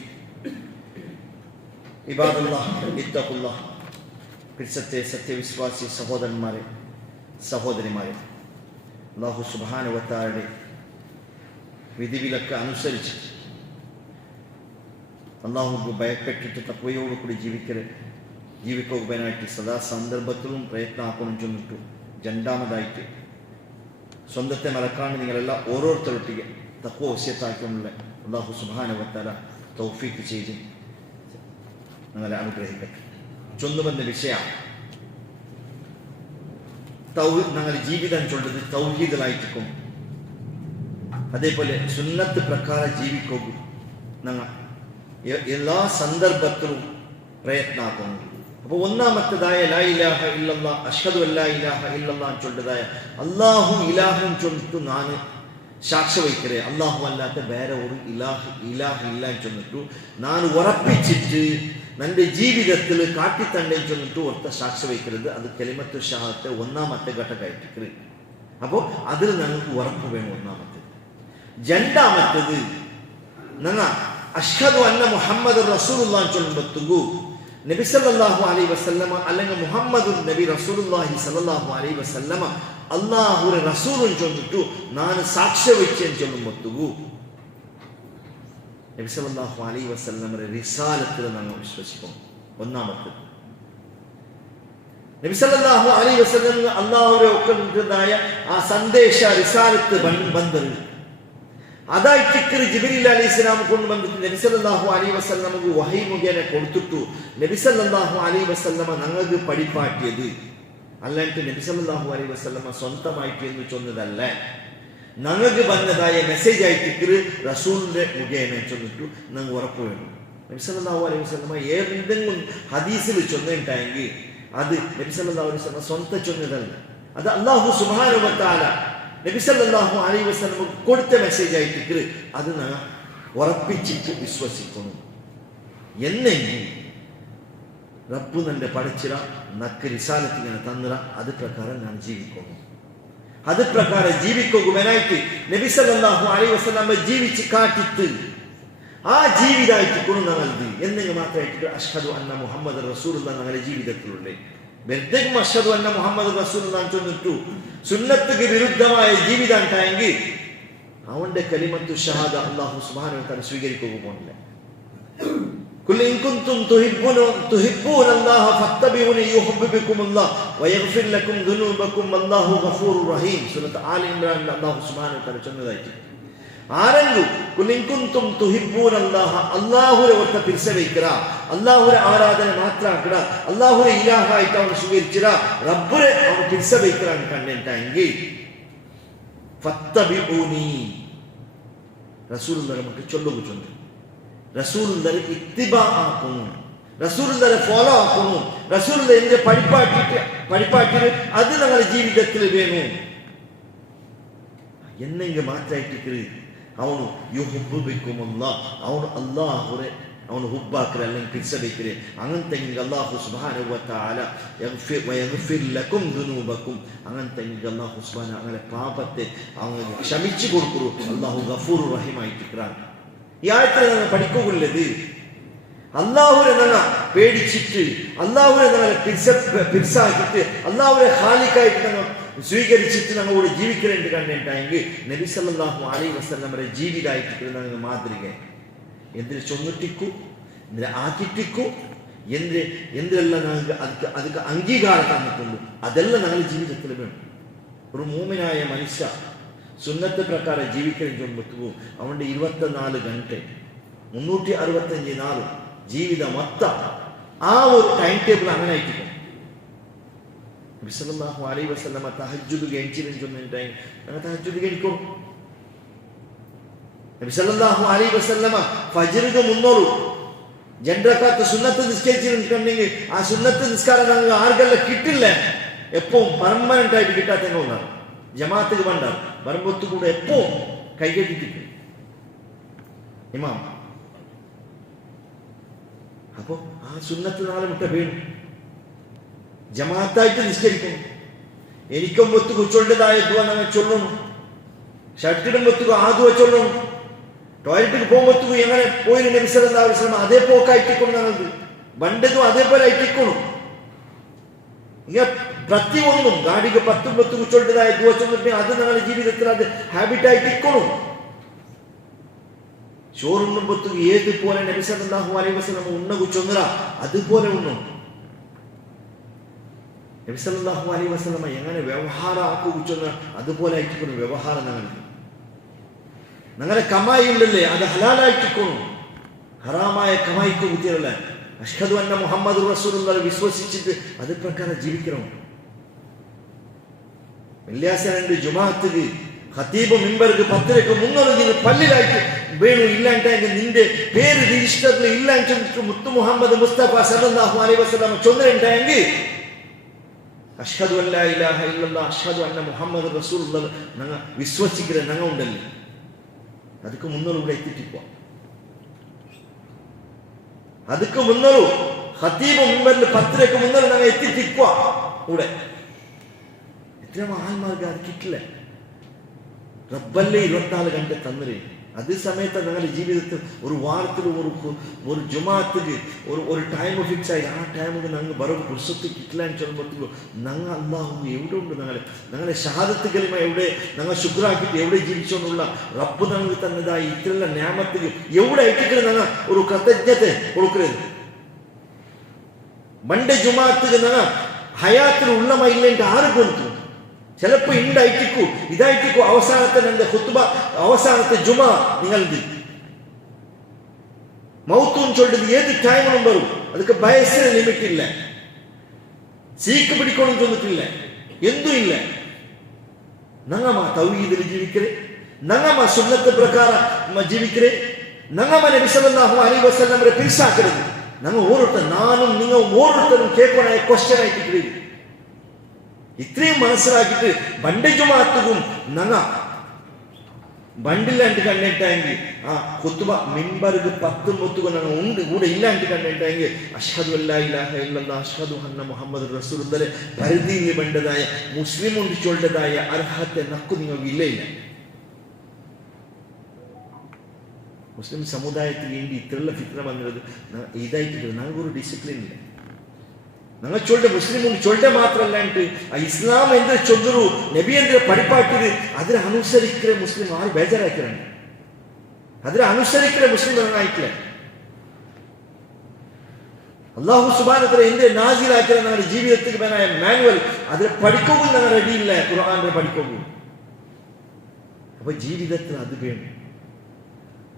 عباد الله اتقوا الله. സത്യവിശ്വാസി സഹോദരന്മാരെ സഹോദരിമാരെ, അല്ലാഹു സുബ്ഹാനഹു വ തആലയുടെ വിധിവിലക്ക് അനുസരിച്ച് അള്ളാഹുക്ക് ഭയപ്പെട്ടിട്ട് തഖ്വയോടുകൂടി ജീവിക്കുവാനായിട്ട് സദാ സന്ദർഭത്തിലും പ്രയത്നം ചെന്നിട്ടു. രണ്ടാമതായിട്ട് സ്വന്തത്തെ മറക്കാണ്ട് നിങ്ങളെല്ലാം ഓരോരുത്തരൊട്ടിಗೆ തഖ്വ വസിയത്താക്കിയുള്ള അള്ളാഹു സുബ്ഹാനഹു വ തആല തൗഫീഖ് ചെയ്ത് നിങ്ങളെ അനുഗ്രഹിക്കട്ടെ. ചൊന്നുവന്ന വിഷയം ഞങ്ങളുടെ ജീവിതം ചൊല്ലത് തൗഹീദിലായിരിക്കും. അതേപോലെ സുന്നത്ത് പ്രകാരം ജീവിക്കും. ഞങ്ങൾ എല്ലാ സന്ദർഭത്തിലും പ്രയത്നാക്കുന്നു. അപ്പോൾ ഒന്നാമത്തേതായ ലാ ഇലാഹ ഇല്ലല്ലാഹ് അഷ്ഹദു അല്ലാ ഇലാഹ ഇല്ലല്ലാഹ് ചൊല്ലതായ അല്ലാഹു ഇലാഹും ചൊല്ലിട്ടു ഞാൻ സാക്ഷ്യം വയ്ക്കറേ അല്ലാഹു അല്ലാത്ത വേറെ ഒരു ഇലാഹ ഇല്ല ചൊല്ലിട്ടു ഞാൻ ഉറപ്പിച്ചിട്ട് എൻ്റെ ജീവിതത്തിൽ കാട്ടിത്തണ്ടേ ചൊല്ലിട്ടു ഒറ്റ സാക്ഷ്യം വയ്ക്കരുത്. അത് കലിമത്തു ഷഹാദത്തെ ഒന്നാമത്തെ ഘട്ടമായിട്ട്. അപ്പോൾ അതിൽ ഞങ്ങൾക്ക് ഉറപ്പ് വേണം. ഒന്നാമത്തേത്. രണ്ടാമത്തേത് ഞങ്ങൾ അഷ്ഹദു അന്ന മുഹമ്മദ് റസൂലുള്ളാഹി ചൊല്ലുമ്പത്തുകു നബി സല്ലല്ലാഹു അലൈഹി വസല്ലമ അല്ലെങ്കിൽ മുഹമ്മദ് നബി റസൂലുള്ളാഹി സല്ലല്ലാഹു അലൈഹി വസല്ലമ അല്ലാഹുവിന്റെ റസൂലും ചൊല്ലിട്ടു ഞാൻ സാക്ഷ്യം വഹിച്ചെന്ന് ചൊല്ലുമ്പത്തുകു നബി സല്ലല്ലാഹു അലൈഹി വസല്ലമയുടെ റിസാലത്തിൽ നമ്മൾ വിശ്വസിക്കും. ഒന്നാമത്തേത് നബി സല്ലല്ലാഹു അലൈഹി വസല്ലം അല്ലാഹുവിന്റെ ഒക്കെതായ ആ സന്ദേശ റിസാലത്ത് ബന്ധം അതായിട്ട് ജിബ്രീൽ അലൈഹിസ്സലാം കൊണ്ടുവന്നിട്ട് നബി സല്ലല്ലാഹു അലൈഹി വസല്ലമക്ക് വഹി മുഖേന കൊടുത്തിട്ടു നബി സല്ലല്ലാഹു അലൈഹി വസല്ലമ ഞങ്ങൾക്ക് പഠിപ്പാട്ടിയത് അല്ലാണ്ട് നബി സല്ലല്ലാഹു അലൈഹി വസല്ലമ സ്വന്തമായിട്ട് എന്ന് ചൊന്നതല്ല. ഞങ്ങൾക്ക് വന്നതായ മെസ്സേജ് ആയിട്ട് റസൂലിന്റെ മുഖേന ചൊന്നിട്ടു ഞങ്ങൾ ഉറപ്പ് വേണം. നബി സല്ലല്ലാഹു അലൈഹി വസല്ലമ ഏതെങ്കിലും ഹദീസിൽ ചൊന്നിട്ടായെങ്കിൽ അത് നബി സല്ലല്ലാഹു അലൈഹി വസല്ലമ സ്വന്തം ചൊന്നതല്ല. അത് അല്ലാഹു സുബ്ഹാനഹു വ തആല നബി സല്ലല്ലാഹു അലൈഹി വസല്ലം കൊടുത്ത മെസ്സേജ് ആയിട്ട് അത് ഞാൻ ഉറപ്പിച്ചിട്ട് വിശ്വസിക്കുന്നു. എന്നെങ്കിൽ റബ്ബ് നിന്റെ പഠിച്ചിറ നക്ക് റിസാലത്ത് ഇങ്ങനെ തന്നിറ അത് പ്രകാരം ഞാൻ ജീവിക്കുന്നു. അത് പ്രകാരം ജീവിക്കുവാനായിട്ട് നബി സല്ലല്ലാഹു അലൈഹി വസല്ലം ജീവിച്ച് കാട്ടിട്ട് ആ ജീവിതമായിട്ട് കൊണ്ടുവന്നത് എന്നെങ്കിൽ മാത്രമായിട്ട് അഷ്ഹദു അന്ന മുഹമ്മദ് റസൂലുള്ളാഹി ഞങ്ങളുടെ ജീവിതത്തിലുള്ളേ വെറുതെയും അഷ്ഹദു അന്ന മുഹമ്മദ് റസൂലുള്ളാഹി ചൊല്ലിട്ടു സുന്നത്തുക്ക് വിരുദ്ധമായ ജീവിതം ഉണ്ടായെങ്കിൽ അവന്റെ കലിമത്തു ഷഹാദ അല്ലാഹു സുബ്ഹാനഹു വ തആല സ്വീകരിക്കുക പോണില്ല. ഖുൽ ഇൻ കുൻതും തുഹിബ്ബൂന അല്ലാഹ ഫത്തബിഊനി യുഹിബ്ബുകുമുല്ലാഹ് വയഗ്ഫിർ ലക്കും ദുനൂബക്കും വല്ലാഹു ഗഫൂറുർ റഹീം. സൂറത്ത് ആൽ ഇംറാനിൽ അല്ലാഹു സുബ്ഹാനഹു വ തആല ചൊന്നതായിട്ട് ആരെങ്കിലും ഖുൽ ഇൻ കുൻതും തുഹിബ്ബൂന അല്ലാഹ അല്ലാഹുവിനെ ഒറ്റ പിരിച്ചവയ്ക്കറ അല്ലാഹുവിനെ ആരാധന മാത്രമാക്കട അല്ലാഹുവിനെ ഇലാഹായിട്ട് അവൻ സ്വീകരിച്ചിട റബ്ബിനെ അവൻ പിരിച്ചവയ്ക്കറാൻ കണ്ടിട്ടെങ്കിൽ ഫത്തബിഊനി റസൂലുള്ളാഹി നമുക്ക് ചൊല്ലുകയുണ്ട്. റസൂലുള്ളാഹി ഇത്തിബാ ആക്കുന്നു, റസൂലുള്ളാഹി ഫോളോ ആക്കുന്നു, റസൂലുള്ളാഹി എന്റെ പഠിപ്പാട്ടിട്ട് അത് ഞങ്ങളുടെ ജീവിതത്തിൽ വേണം. என்னங்க மாற்றாயிட்டு அவனு யுஹிப்புபிக்கும் அல்லாஹ் அவனு அல்லாஹ்வுರೆ ಅವನು ಹುಬ್ಬಾಕ್ರೆ ಅಲ್ಲಂಗೆ ಪಿರ್ಸಬೇಕ್ರೆ ಅಂಗಂತಂಗೆ ಅಲ್ಲಾಹು ಸುಬ್ಹಾನಹು ವ ತಆಲ ಯಗ್ಫಿರ್ ಲಕುಮ್ ದುನೂಬಕುಮ್ ಅಂಗಂತಂಗೆ ಅಲ್ಲಾಹು ಸುಬ್ಹಾನಹು അങ്ങനെ പാപത്തെ அவங்க ക്ഷമിച്ചു കൊടുക്കുറു അല്ലാഹു ഗഫൂർ റഹീം ആയിട്ടിക്கிறார் ഈ ആയത്തിൽ നമ്മൾ പഠിക്കുകയുള്ളത് അല്ലാഹുവിനെ നമ്മൾ പേടിച്ചിട്ട് അല്ലാഹുവിനെ നമ്മൾ പിർസാക്കിട്ട് അല്ലാഹുവിനെ ഖാലിഖായിട്ട് നമ്മൾ സ്വീകരിച്ചിട്ട് നമ്മളോട് ജീവിക്കണമെന്ന് കണ്ടിട്ടുണ്ടെങ്കിൽ നബി സല്ലല്ലാഹു അലൈഹി വസല്ലമയുടെ ജീവിതമായിട്ട് മാതൃക എന്തിനെ ചൊന്നിട്ടിക്കൂ എന്തിനെ ആക്കിട്ടിക്കൂ എന്തിനെല്ലാം ಅದಕ್ಕೆ ಅಂಗೀಕಾರ ತന്നിട്ടുണ്ട് ಅದೆಲ್ಲ ನಮ್ಮ ಜೀವಿತത്തിൽ വേണം ഒരു മൂമിനായ മനുഷ്യ സുന്നത്ത് പ്രകാരം ജീവിക്കണം ചൊല്ലുമ്പോൾ അവന്റെ 24 ಗಂಟೆ 365 നാൾ ജീവിത മൊത്തം ആ ഒരു ടൈം ടേബിൾ അങ്ങനെ ആയിട്ടില്ല നബി സല്ലല്ലാഹു അലൈഹി വസല്ലമ തഹജ്ജുദ് എഞ്ചിനും ചൊന്നിട്ടായി അങ്ങനെ തഹജ്ജുദ് എണിക്കും നബി സല്ലല്ലാഹു അലൈഹി വസല്ലമ ഫജ്റിന് മുന്നോറ് 2 റക്അത്ത് സുന്നത്ത് നിസ്കരിച്ചിട്ടുണ്ടെങ്കിൽ ആ സുന്നത്ത് നിസ്കാരം നമുക്ക് ആർക്കെല്ലാം കിട്ടില്ല എപ്പോഴും പെർമനന്റ് ആയിട്ട് കിട്ടാത്തന്നെ ഒന്നാണ് ജമാഅത്തിന് വേണ്ട വരുമ്പൊത്തു കൂടെ എപ്പോഴും കൈകെട്ടിട്ട് ഇമാം അപ്പോ ആ സുന്നത്ത് നാളെ വിട്ട വീണു ജമാഅത്തായിട്ട് നിസ്കരിക്കണം എനിക്കൊമ്പൊത്തു ചൊല്ലതായ ദുആ നമ്മൾ ചൊല്ലണം ഷട്ടിടുമ്പൊത്തു ആ ദുആ ചൊല്ലണം ടോയ്ലറ്റിൽ പോകുമ്പൊത്തു എങ്ങനെ പോയി നബി സല്ലല്ലാഹു അലൈഹി വസല്ലം അതേ പോക്കായിട്ടിക്കണം ഞങ്ങൾക്ക് ബണ്ടതും അതേപോലെ ആയിട്ടിക്കണം ಈಗ ಪ್ರತಿಯೊಂದು ಗಾಡಿಗೆ 10 ಚೊಲ್ಲದಾಯ ದುಆ ಚೊಲ್ಲಿದ್ರೆ ಅದು ನಮ್ಮ ಜೀವಿತದಲ್ಲಿ ಅದು ಹ್ಯಾಬಿಟ್ ಆಗಿ ಇಟ್ಕೊಳ್ಳು ചോറുണ്ണും പൊത്തും ഏതുപോലെ നബി സല്ലല്ലാഹു അലൈഹി വസല്ലം ഉണ്ണു ചൊന്നറ അതുപോലെ ഉണ്ണു നബി സല്ലല്ലാഹു അലൈഹി വസല്ലം എങ്ങനെ വ്യവഹാര ആക്കു ചൊന്ന അതുപോലെ ആയിട്ടിരിക്കുന്നു വ്യവഹാരം ഞങ്ങളെ കമായി ഉണ്ടല്ലേ അത് ഹലാലായിട്ടിരിക്കുന്നു ഹറാമായ കമായിക്ക് കുത്തിയല്ല അഷ്ഹദു അന്ന മുഹമ്മദ് റസൂലുള്ളാഹി വിശ്വസിച്ചിട്ട് അത് പ്രകാരം ജീവിക്കണം വെള്ളിയാഴ്ച 2 ജുമാഅത്തിന് ഖതീബ് മിമ്പർക്ക് 10 മുന്നോട്ട് പള്ളിയിലായിട്ട് വേണു ഇല്ലാണ്ടെങ്കിൽ നിന്റെ പേര് രജിസ്റ്ററിൽ ഇല്ല എന്ന് മുത്തു മുഹമ്മദ് മുസ്തഫ സല്ലല്ലാഹു അലൈഹി വസല്ലം ചൊല്ലുന്നുണ്ടെങ്കിൽ അഷ്ഹദു അല്ലാ ഇലാഹ ഇല്ലല്ലാഹ് അഷ്ഹദു അന്ന മുഹമ്മദ് റസൂലുള്ളാഹി ഞങ്ങൾ വിശ്വസിക്കുന്ന ഞങ്ങൾ ഉണ്ടല്ലേ ಅದಕ್ಕೆ ಮುನ್ನೋರು ഇവിടെ എത്തിട്ടിപ്പോ ಅದಕ್ಕೆ ಮುನ್ನೋರು ഖതീബ് മിമ്പറിൽ 10 മുന്നോറ് ഞങ്ങൾ എത്തിട്ടിപ്പോ ഇവിടെ എത്ര മഹാന്മാർക്ക് അത് കിട്ടില്ല റബ്ബല്ലേ 24 ಗಂಟೆ തന്നരേ അതേ സമയത്ത് ഞങ്ങളുടെ ജീവിതത്തിൽ ഒരു വാരത്തിൽ ഒരു ജുമാഅത്തിന് ഒരു ടൈം ഫിക്സ് ആയി ആ ടൈമിൽ ഞങ്ങൾ ബറവ് പുരുഷത്ത് കിട്ടില്ല എന്ന് ചൊല്ലുമ്പോൾ ഞങ്ങൾ അല്ലാഹു എവിടെ ഉണ്ട് ഞങ്ങളെ ഷഹാദത്ത് കലിമ എവിടെ ഞങ്ങൾ ശുക്രാക്കിയിട്ട് എവിടെ ജീവിച്ചോന്നുള്ള റബ്ബ് ഞങ്ങൾക്ക് തന്നതായി ഇത്രയുള്ള നിയമത്തിൽ എവിടെ ആയിട്ടിട്ട് ഞങ്ങൾ ഒരു കൃതജ്ഞത കൊടുക്കരുത് മണ്ടേ ജുമാഅത്തിന് ഞങ്ങൾ ഹയാത്തിൽ ഉള്ളമയില്ലേണ്ട ആര് കൊണ്ടു ചിലപ്പോൾ ഉണ്ടായിട്ടിക്കൂ ഇതായിട്ടിക്കൂ അവസാനത്തെ എൻ്റെ ഖുത്ബ അവസാനത്തെ ജുമാ നിങ്ങളുടെ മൗത്തൂന്ന് ചൊല്ലത് ഏത് ടൈമിലും വരും അതൊക്കെ വയസ്സിന് ലിമിറ്റ് ഇല്ല സീക്ക് പിടിക്കണം ചൊന്നിട്ടില്ല എന്തും ഇല്ല ഞങ്ങമ്മ തൗഹീദിൽ ജീവിക്കരെ ഞങ്ങമ്മ സുന്നത്ത് പ്രകാരം ജീവിക്കരെ ഞങ്ങമ്മ നബി സല്ലല്ലാഹു അലൈഹി വസല്ലമരെ പിരിസാക്കരുത് ഞങ്ങൾ ഓരോരുത്തരും നാനും നിങ്ങൾ ഓരോരുത്തരും കേൾക്കണ ക്വസ്റ്റ്യൻ ആയിട്ടിരിക്കും ഇത്രയും മനസ്സിലാക്കിയിട്ട് ബണ്ട് ജുമാഅത്തും ഞങ്ങ ബണ്ടില്ലാണ്ട് കണ്ടിട്ടെങ്കിൽ ആ ഖുത്ബ മിമ്പർക്ക് 10 മുത്തുകൾ ഞങ്ങൾ ഉണ്ട് കൂടെ ഇല്ലാണ്ട് കണ്ടിട്ടെങ്കിൽ അഷ്ഹദു അല്ലാ ഇലാഹ ഇല്ലല്ലാഹ് അഷ്ഹദു അന്ന മുഹമ്മദ് റസൂലുള്ളാഹി പരിധിയിൽ വേണ്ടതായ മുസ്ലിം ഉണ്ട് ചൊല്ലതായ അർഹത്തെ നക്കു നിങ്ങൾക്ക് ഇല്ല മുസ്ലിം സമുദായത്തിൽ വേണ്ടി ഇത്രയുള്ള ഫിത്ന വന്നത് ഇതായിട്ട് ഞങ്ങൾക്കൊരു ഡിസിപ്ലിൻ ഇല്ല ഞങ്ങൾ ചൊല്ലെ മുസ്ലിം ചൊല്ലെ മാത്രമല്ലാണ്ട് ഇസ്ലാം എന്ത് ചൊല്ലു നബി എന്ത് പഠിപ്പാക്കിയത് അതിനെ അനുസരിക്കുന്ന മുസ്ലിം ആര് ബേജാറാക്കിയാണ് അതിനെ അനുസരിക്കുന്ന മുസ്ലിം ആയിട്ടില്ല അല്ലാഹു സുബ്ഹാനഹു വ തആല എന്ത് നാസിലാക്കിയ ഞങ്ങളുടെ ജീവിതത്തിൽ വേണമായ മാനുവൽ അതിനെ പഠിക്കുകയും ഞങ്ങൾ റെഡിയില്ല ഖുർആനിനെ പഠിക്കുകയും അപ്പൊ ജീവിതത്തിൽ അത് വേണം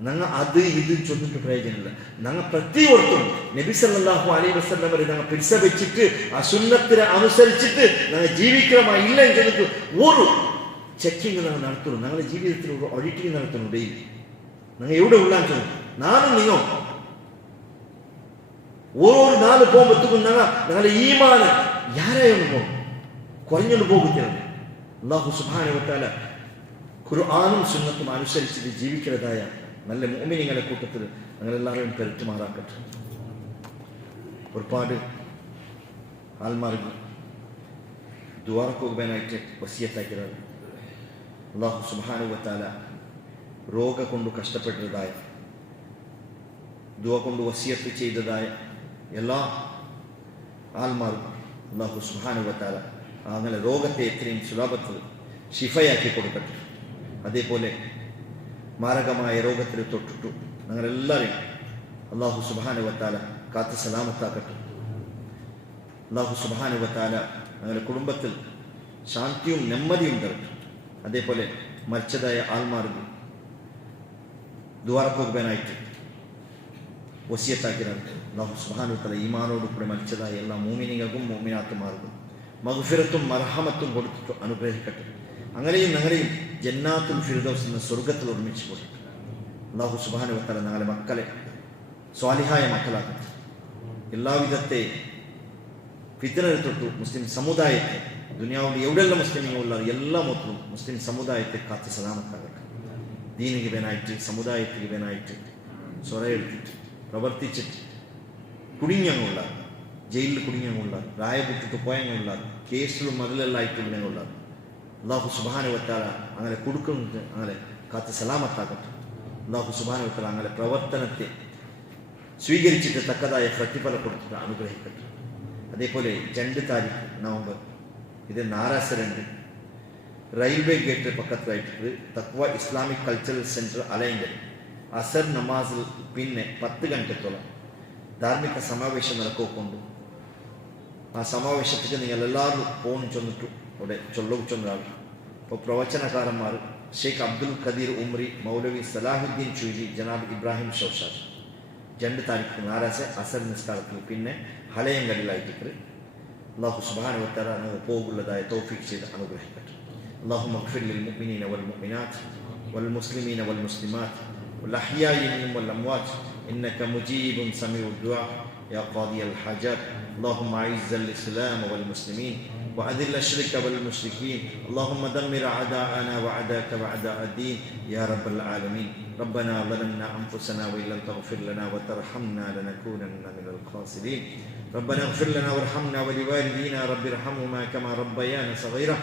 ഞങ്ങൾ അത് ഇത് ചൊന്നിട്ട് പ്രയോജനമില്ല ഞങ്ങൾ പ്രത്യേകം നബി സല്ലല്ലാഹു അലൈഹി വസല്ലമരെ ഞങ്ങൾ പിടിച്ച വെച്ചിട്ട് ആ സുന്നത്തിനെ അനുസരിച്ചിട്ട് ഞങ്ങൾ ജീവിക്കണമാ ഇല്ല എന്ന് ചൊന്നിട്ട് ഒരു ചെക്കിങ് ഞങ്ങൾ നടത്തുന്നു ഞങ്ങളുടെ ജീവിതത്തിൽ ഒരു ഓഡിറ്റിങ് നടത്തുന്നു ഡെയിലി ഞങ്ങൾ എവിടെ ഉള്ളാന്ന് ചൊന്നു നാനും നിങ്ങൾ ഓരോ നാല് പോകുമ്പോഴത്തേക്കും ഞങ്ങളുടെ ഈമാന് യാരായൊന്ന് പോകും കുറഞ്ഞൊന്ന് പോകുകയാണ് അല്ലാഹു സുബ്ഹാനഹു വ തആല ഖുർആനും സുന്നത്തും അനുസരിച്ചിട്ട് ജീവിക്കുന്നതായ നല്ല മുഅ്മിനീങ്ങളുടെ കൂട്ടത്തിൽ ഞങ്ങളെല്ലാവരും പെരുത്തുമാറാക്കട്ടെ. ഒരുപാട് ആൽമാർക്ക് ദുആക്ക് പോകാനായിട്ട് വസിയത്താക്കിയത് അല്ലാഹു സുബ്ഹാനഹു വ തആല രോഗ കൊണ്ട് കഷ്ടപ്പെട്ടതായ ദുആ കൊണ്ട് വസിയത്ത് ചെയ്തതായ എല്ലാ ആൽമാർക്കും അല്ലാഹു സുബ്ഹാനഹു വ തആല അങ്ങനെ രോഗത്തെ എത്രയും സുലഭത്തിൽ ശിഫയാക്കി കൊടുക്കട്ടെ. അതേപോലെ മാരകമായ രോഗത്തിൽ തൊട്ടിട്ടു ഞങ്ങളെല്ലാവരെയും അല്ലാഹു സുബ്ഹാനഹു വ തആല കാത്ത് സലാമത്താക്കട്ടെ. അല്ലാഹു സുബ്ഹാനഹു വ തആല ഞങ്ങളുടെ കുടുംബത്തിൽ ശാന്തിയും നെമ്മതിയും തരട്ടെ. അതേപോലെ മരിച്ചതായ ആൽമാർക്ക് ദുആക്ക് പോകാനായിട്ട് വസിയത്താക്കിയത് അല്ലാഹു സുബ്ഹാനഹു വ തആല ഈമാനോട് കൂടെ മരിച്ചതായ എല്ലാ മുഅ്മിനീങ്ങൾക്കും മുഅ്മിനാത്തുമാർക്കും മഗ്ഫിറത്തും മർഹമത്തും കൊടുത്തിട്ട് അനുഗ്രഹിക്കട്ടെ. അങ്ങനെയും ഞങ്ങളെയും ജന്നാത്തുൽ ഫിർദൗസ് എന്ന സ്വർഗത്തിൽ ഒരുമിച്ച് കൊടുക്കട്ടെ. അല്ലാഹു സുബ്ഹാനഹു വ തആല ഞങ്ങളുടെ മക്കളെ സ്വാലിഹായ മക്കളാക്കട്ടെ. എല്ലാവിധത്തെ ഫിത്നയെ തൊട്ടു മുസ്ലിം സമുദായത്തെ ദുനിയാവിൽ എവിടെയെല്ലാം മുസ്ലിമുള്ളത് എല്ലാ മൊത്തവും മുസ്ലിം സമുദായത്തെ കാത്ത് സലാമത്താകട്ടെ. ദീനിക്ക് വേനായിട്ട് സമുദായത്തിന് വേനായിട്ട് സ്വറയെടുത്തിട്ട് പ്രവർത്തിച്ചിട്ട് കുടുങ്ങിയുള്ള ജയിലിൽ കുടുങ്ങിയുള്ള രായപ്പെട്ടിട്ട് പോയങ്ങളുള്ള കേസിലും അതിലെല്ലായിട്ടുള്ള അല്ലാഹു സുബ്ഹാനഹു വ തആല അങ്ങനെ കൊടുക്കുന്നത് അങ്ങനെ കാത്ത് സലാമത്താകട്ടെ. അല്ലാഹു സുബ്ഹാനഹു വ തആല അങ്ങനെ പ്രവർത്തനത്തെ സ്വീകരിച്ചിട്ട് തക്കതായ പ്രതിഫലം കൊടുത്തിട്ട് അനുഗ്രഹിക്കട്ടെ. അതേപോലെ 2 താരീഖ് നവംബർ ഇത് നാരാസരണ്ട് റെയിൽവേ ഗേറ്റ് പക്കത്തായിട്ട് Taqwa islamic cultural centre Alayankal അസർ നമാസിൽ പിന്നെ 10 ಗಂಟೆത്തോളം ಧಾರ್ಮಿಕ ಸಮಾವೇಶ നടക്കൊണ്ടു ആ സമാവേശത്തിക്ക് നിങ്ങളെല്ലാവരും ഫോൺ ചൊന്നിട്ടു അവിടെ ചൊല്ലാണ്. ഇപ്പോൾ പ്രവചനകാരന്മാർ ഷെയ്ഖ് അബ്ദുൽ ഖദീർ ഉംറി, മൗലവി സലാഹുദ്ദീൻ ചുയ്ലി, ജനാബ് ഇബ്രാഹിം ഷൗഷാദ് 2 താരീഖ് നാരാസെ അസർ നിസ്കാരത്തിൽ പിന്നെ ഹലയങ്കലിലായിട്ട് അല്ലാഹു സുബ്ഹാനഹു വ തആല പോകുള്ളതായ തൗഫീഖ് ചെയ്ത് അനുഗ്രഹിക്കട്ടെ. اللهم اغفر للمؤمنين والمؤمنات والمسلمين والمسلمات والأحياء منهم والأموات إنك مجيب سميع الدعاء يا قاضي الحاجات. اللهم أعز الإسلام والمسلمين وأذل الشرك والمشركين. اللهم دمر أعداءنا وأعداءك وأعداء الدين يا رب العالمين. ربنا ظلمنا أنفسنا وإن لم تغفر لنا وترحمنا لنكونن من الخاسرين. ربنا اغفر لنا وارحمنا ولوالدينا رب ارحمهما كما ربيانا صغيرا.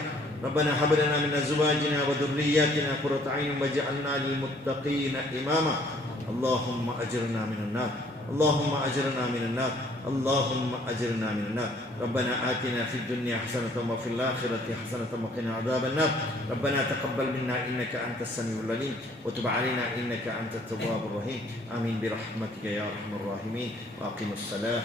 ربنا هب لنا من أزواجنا وذرياتنا قرة أعين واجعلنا للمتقين إماما. اللهم أجرنا من النار، اللهم أجرنا من النار، اللهم أجرنا من النار. ربنا آتنا في الدنيا حسنة وفي الآخرة حسنة وقنا عذاب النار. ربنا تقبل منا إنك أنت السميع العليم وتب علينا إنك أنت التواب الرحيم. آمين برحمتك يا أرحم الراحمين. وأقم الصلاة.